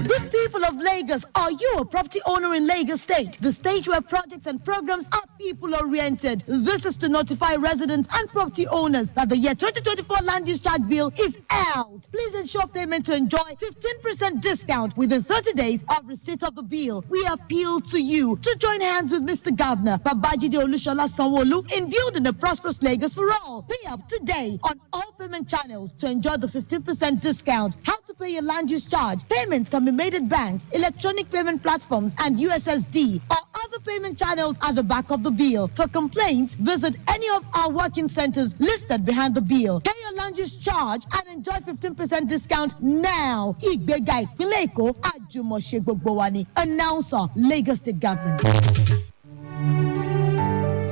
Good people of Lagos, are you a property owner in Lagos State? The state where projects and programs are people-oriented. This is to notify residents and property owners that the year 2024 Land Use Charge Bill is out. Please ensure payment to enjoy 15% discount within 30 days of receipt of the bill. We appeal to you to join hands with Mr. Governor Babajide Olushola Sanwo-Olu in building a prosperous Lagos for all. Pay up today on all payment channels to enjoy the 15% discount. How to pay your land use charge? Payments can be made at banks, electronic payment platforms, and USSD or other payment channels at the back of the bill. For complaints, visit any of our working centers listed behind the bill. Pay your land use charge and enjoy 15% discount now. Igbega Ìpínlẹ̀ Èkó, Àjùmọ̀ṣe gbogbo wa ni. Announcer, Lagos State Government.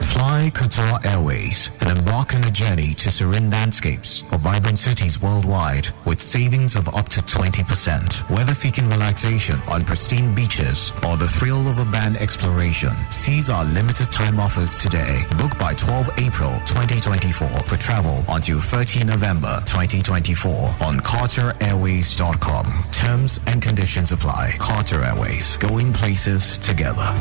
Fly Qatar Airways and embark on a journey to serene landscapes of vibrant cities worldwide with savings of up to 20%. Whether seeking relaxation on pristine beaches or the thrill of urban exploration, seize our limited time offers today. Book by 12 April 2024 for travel until 30 November 2024 on QatarAirways.com. Terms and conditions apply. Qatar Airways, going places together.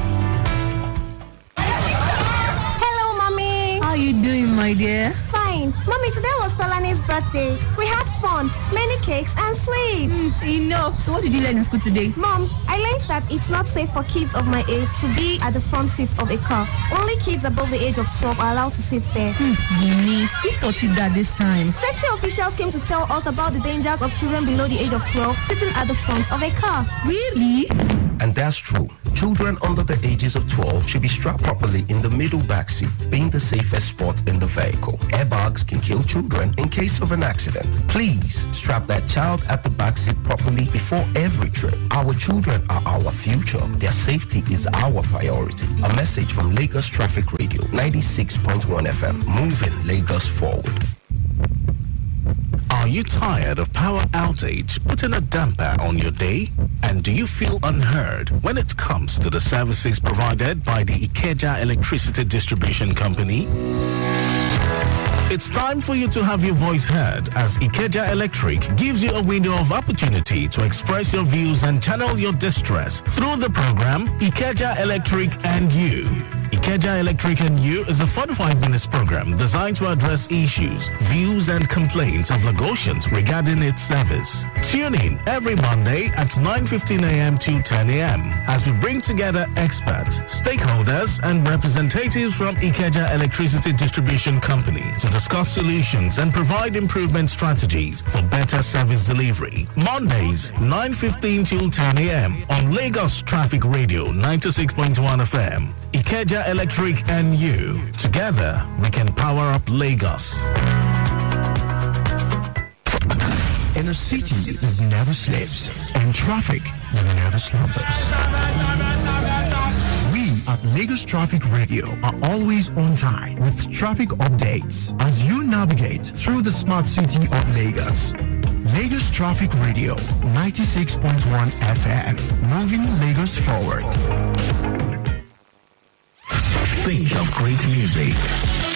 How are you doing, my dear? Fine. Mommy, today was Tolani's birthday. We had fun, many cakes and sweets. Enough. So what did you learn in school today? Mom, I learned that it's not safe for kids of my age to be at the front seat of a car. Only kids above the age of 12 are allowed to sit there. Me, who taught you that this time? Safety officials came to tell us about the dangers of children below the age of 12 sitting at the front of a car. Really? And that's true. Children under the ages of 12 should be strapped properly in the middle back seat, being the safest spot in the vehicle. Airbags can kill children in case of an accident. Please strap that child at the back seat properly before every trip. Our children are our future. Their safety is our priority. A message from Lagos Traffic Radio 96.1 FM. Moving Lagos forward. Are you tired of power outage putting a damper on your day? And do you feel unheard when it comes to the services provided by the Ikeja Electricity Distribution Company? It's time for you to have your voice heard as Ikeja Electric gives you a window of opportunity to express your views and channel your distress through the program Ikeja Electric and You. Ikeja Electric and You is a 45-minute program designed to address issues, views, and complaints of Lagosians regarding its service. Tune in every Monday at 9:15 a.m. to 10 a.m. as we bring together experts, stakeholders, and representatives from Ikeja Electricity Distribution Company to discuss solutions and provide improvement strategies for better service delivery. Mondays, 9:15 till 10 a.m. on Lagos Traffic Radio 96.1 FM. Ikeja Electric and You. Together, we can power up Lagos. In a city that never sleeps and traffic never slumbers. We at Lagos Traffic Radio are always on time with traffic updates as you navigate through the smart city of Lagos. Lagos Traffic Radio 96.1 FM, moving Lagos forward. Think of great music.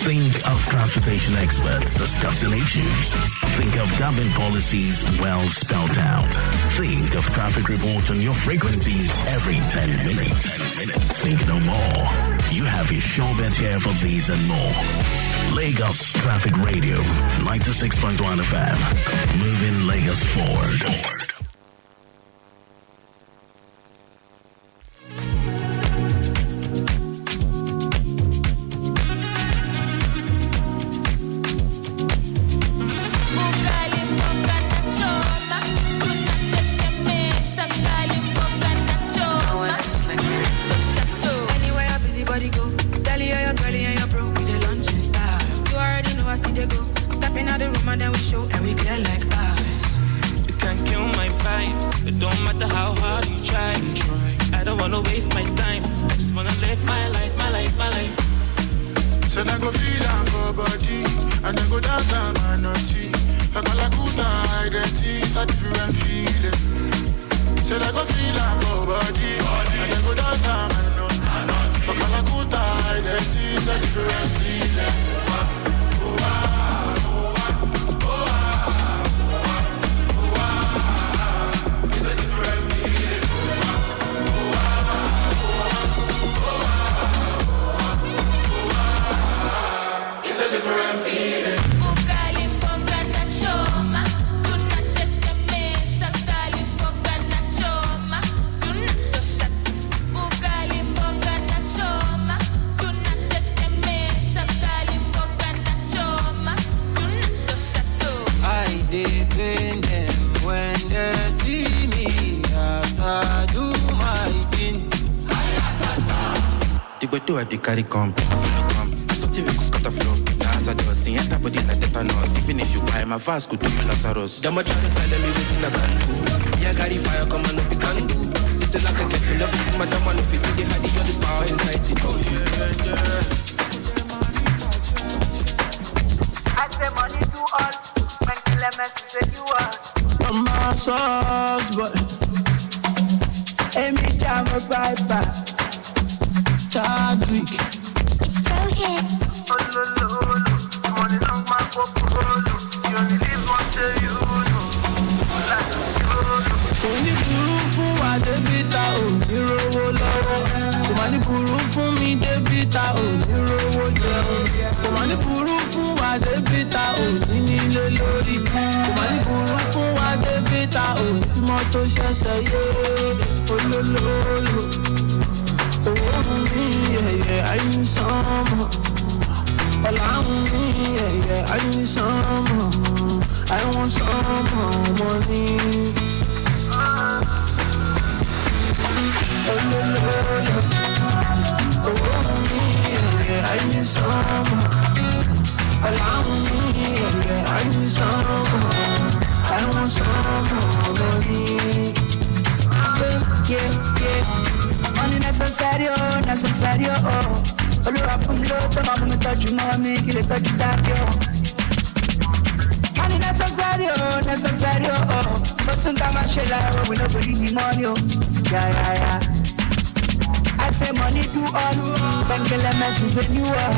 Think of transportation experts discussing issues. Think of government policies well spelled out. Think of traffic reports on your frequency every 10 minutes. Think no more. You have your show bet here for these and more. Lagos Traffic Radio 96.1 FM. Moving Lagos forward. matter how hard you try. I don't wanna waste my time. I just wanna live my life, my life, my life. So I go feel and go body, and I go dance and man naughty. I go like good identity, it's a different feeling. So I go feel and go body, and I go dance and man naughty. I go like good identity, it's a different feeling. They carry come, something we could scatter flow. As I do, see everybody like tetanus. Even if you buy my fast, could do you Lazarus. Them a try to sell me within a can do. Yeah, carry fire, come on, up, you can do. Since like a get enough, see my damn man, if it they had the other power inside it. Oh, yeah. I say money to all, when Clement said you are. I'm my sauce, but Amy Jam a piper. Chadwick. Go ahead. Money long man for Polo. You only live once a you know. Only buru fún wa débìtà ò ní rówó lọ́wọ́. Kò má ní buru fún mi débìtà ò ní rówó jẹun. Kò má ní buru fún wa débìtà ò ní nílé lórí. Kò má ní buru fún wa débìtà ò ní mọ́tò ṣẹ̀ṣẹ̀ yé. Olólùlù. Oh, yeah, I need some. Well, I need some. I want some money. Oh, yeah, I need some. Well, I need some. I want some money. Yeah. Money necessary, oh. Olúwa fún mi lówó tó máa mú mi tọ́jú mọ́ mi kí lè tọ́jú dáadé, oh. Money necessary, oh. Mo sún ká máa ṣe láàárọ̀, we no go need the money, oh. Yeah. I say money do all, Bengele messes a new world.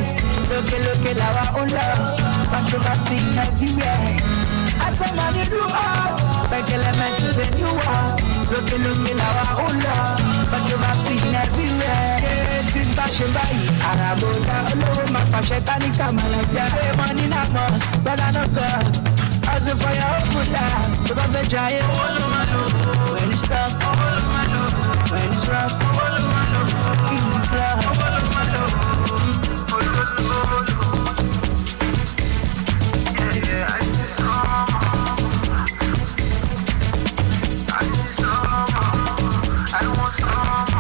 Loke lawa ó lọ, controversy everywhere. I say money do all, Bengele messes a new world. Loke lawa ó lọ, controversy everywhere. Tí n bá ṣe báyìí, àràbòdà olówó máa pàṣẹ tálíkà máa lọ bí i. Say money na must, but I no God. Hustle for your own life, tó bá fẹ́ jayé. When it's tough, when it's rough, in the club. Yeah, I need some. I want some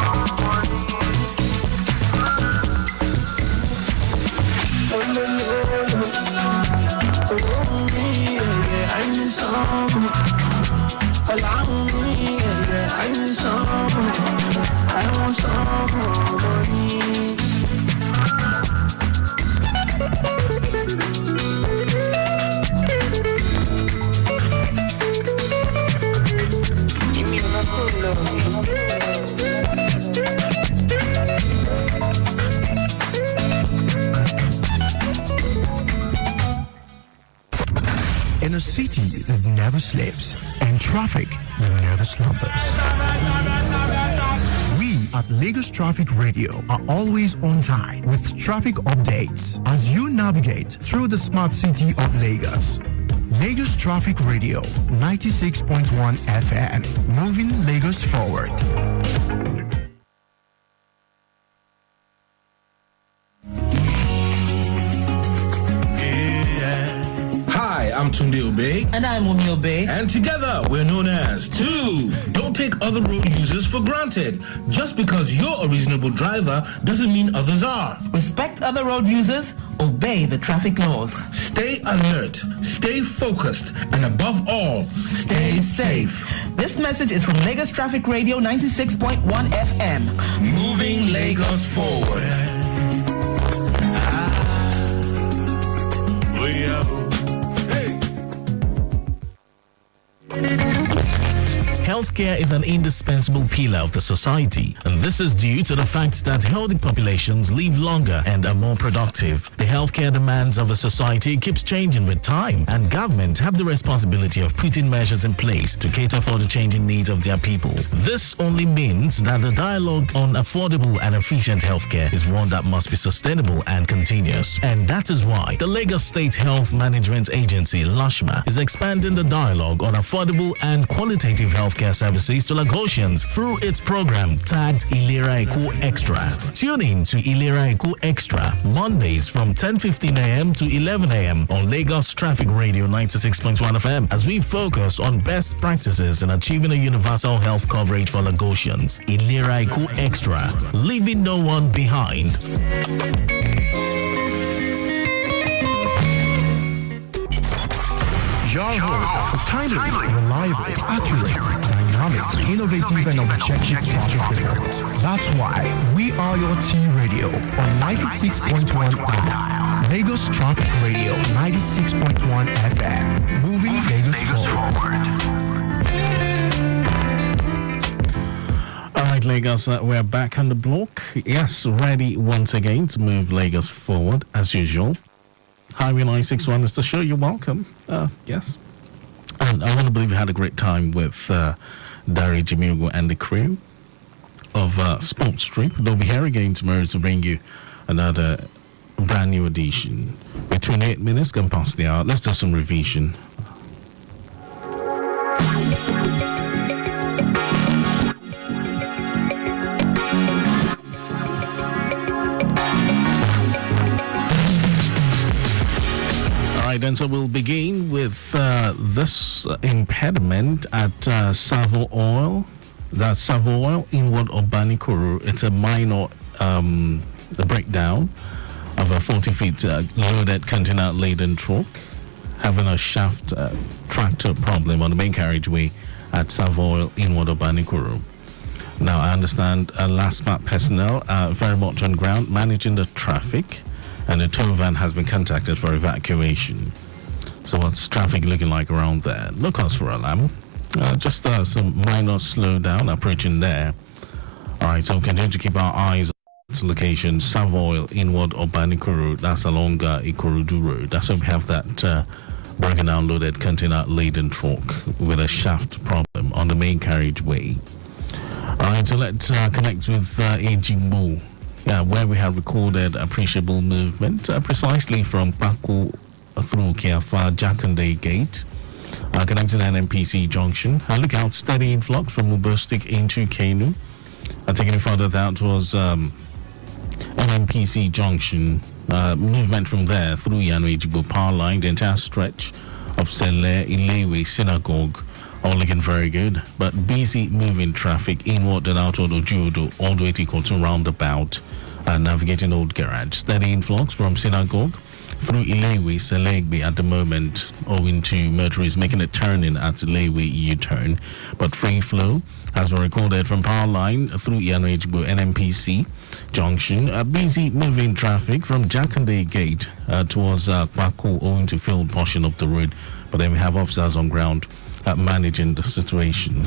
money. I need some. Allow me, I need some. I want some money. Give me a love. In a city that never sleeps and traffic that never slumbers. We at Lagos Traffic Radio are always on time with traffic updates as you navigate through the smart city of Lagos. Lagos Traffic Radio 96.1 FM, moving Lagos forward. Hi, I'm Tunde Obey. And I'm Omi Obey. And together we're known as 2 Dope Don't take other road users for granted. Just because you're a reasonable driver doesn't mean others are. Respect other road users, obey the traffic laws. Stay alert, stay focused, and above all, stay safe. This message is from Lagos Traffic Radio 96.1 FM. Moving Lagos forward. Healthcare is an indispensable pillar of the society, and this is due to the fact that healthy populations live longer and are more productive. The healthcare demands of a society keeps changing with time, and government have the responsibility of putting measures in place to cater for the changing needs of their people. This only means that the dialogue on affordable and efficient healthcare is one that must be sustainable and continuous. And that is why the Lagos State Health Management Agency, LASHMA, is expanding the dialogue on affordable and qualitative healthcare services to Lagosians through its program tagged Ilera Eco Extra. Tune in to Ilera Eco Extra Mondays from 10:15 a.m. to 11 a.m. on Lagos Traffic Radio 96.1 FM as we focus on best practices in achieving a universal health coverage for Lagosians. Ilera Eco Extra, leaving no one behind. Your home for timely, reliable, accurate, dynamic, innovative, and objective traffic reports. That's why we are your T Radio on 96.1 FM. Lagos Traffic Radio 96.1 FM. Moving Lagos forward. All right, Lagos, we're back on the block. Yes, ready once again to move Lagos forward as usual. Highway 961 is the show. You're welcome. Yes. And I want to believe you had a great time with Dari Jimiugo and the crew of Sports Trip. They'll be here again tomorrow to bring you another brand new edition. We're 28 minutes gone past the hour. Let's do some revision. And so we'll begin with this impediment at Savo Oil. That's Savo Oil Inward Obanikoro. It's a minor breakdown of a 40-feet loaded container-laden truck having a shaft tractor problem on the main carriageway at Savo Oil Inward Obanikoro. Now, I understand last part personnel are very much on ground managing the traffic, and the tow van has been contacted for evacuation. So what's traffic looking like around there? No cause for alarm. Just some minor slowdown approaching there. All right, so continue to keep our eyes on this location, Savoy Inward Obanikoro. That's along Ikorodu Road. That's where we have that broken down loaded container laden truck with a shaft problem on the main carriageway. All right, so let's connect with Ejigbo. Where we have recorded appreciable movement precisely from Paku through Kiafa Jakande Gate, connecting NMPC Junction. Look out, steady influx from Ubostik into Kanu. Taking it further down towards NMPC Junction. Movement from there through Yanu Ejigbo Power Line, the entire stretch of Sele Ilewe Synagogue. All looking very good, but busy moving traffic inward and outward Ojudo all the way to Kotu roundabout, navigating Old Garage. Steady influx from Synagogue through Ilewe, Selegbe at the moment, owing to motorists making a turning at Ilewe U-turn. But free flow has been recorded from Power Line through Ejigbo NMPC Junction. Busy moving traffic from Jakande Gate towards Kwaku, owing to filled portion of the road. But then we have officers on ground managing the situation.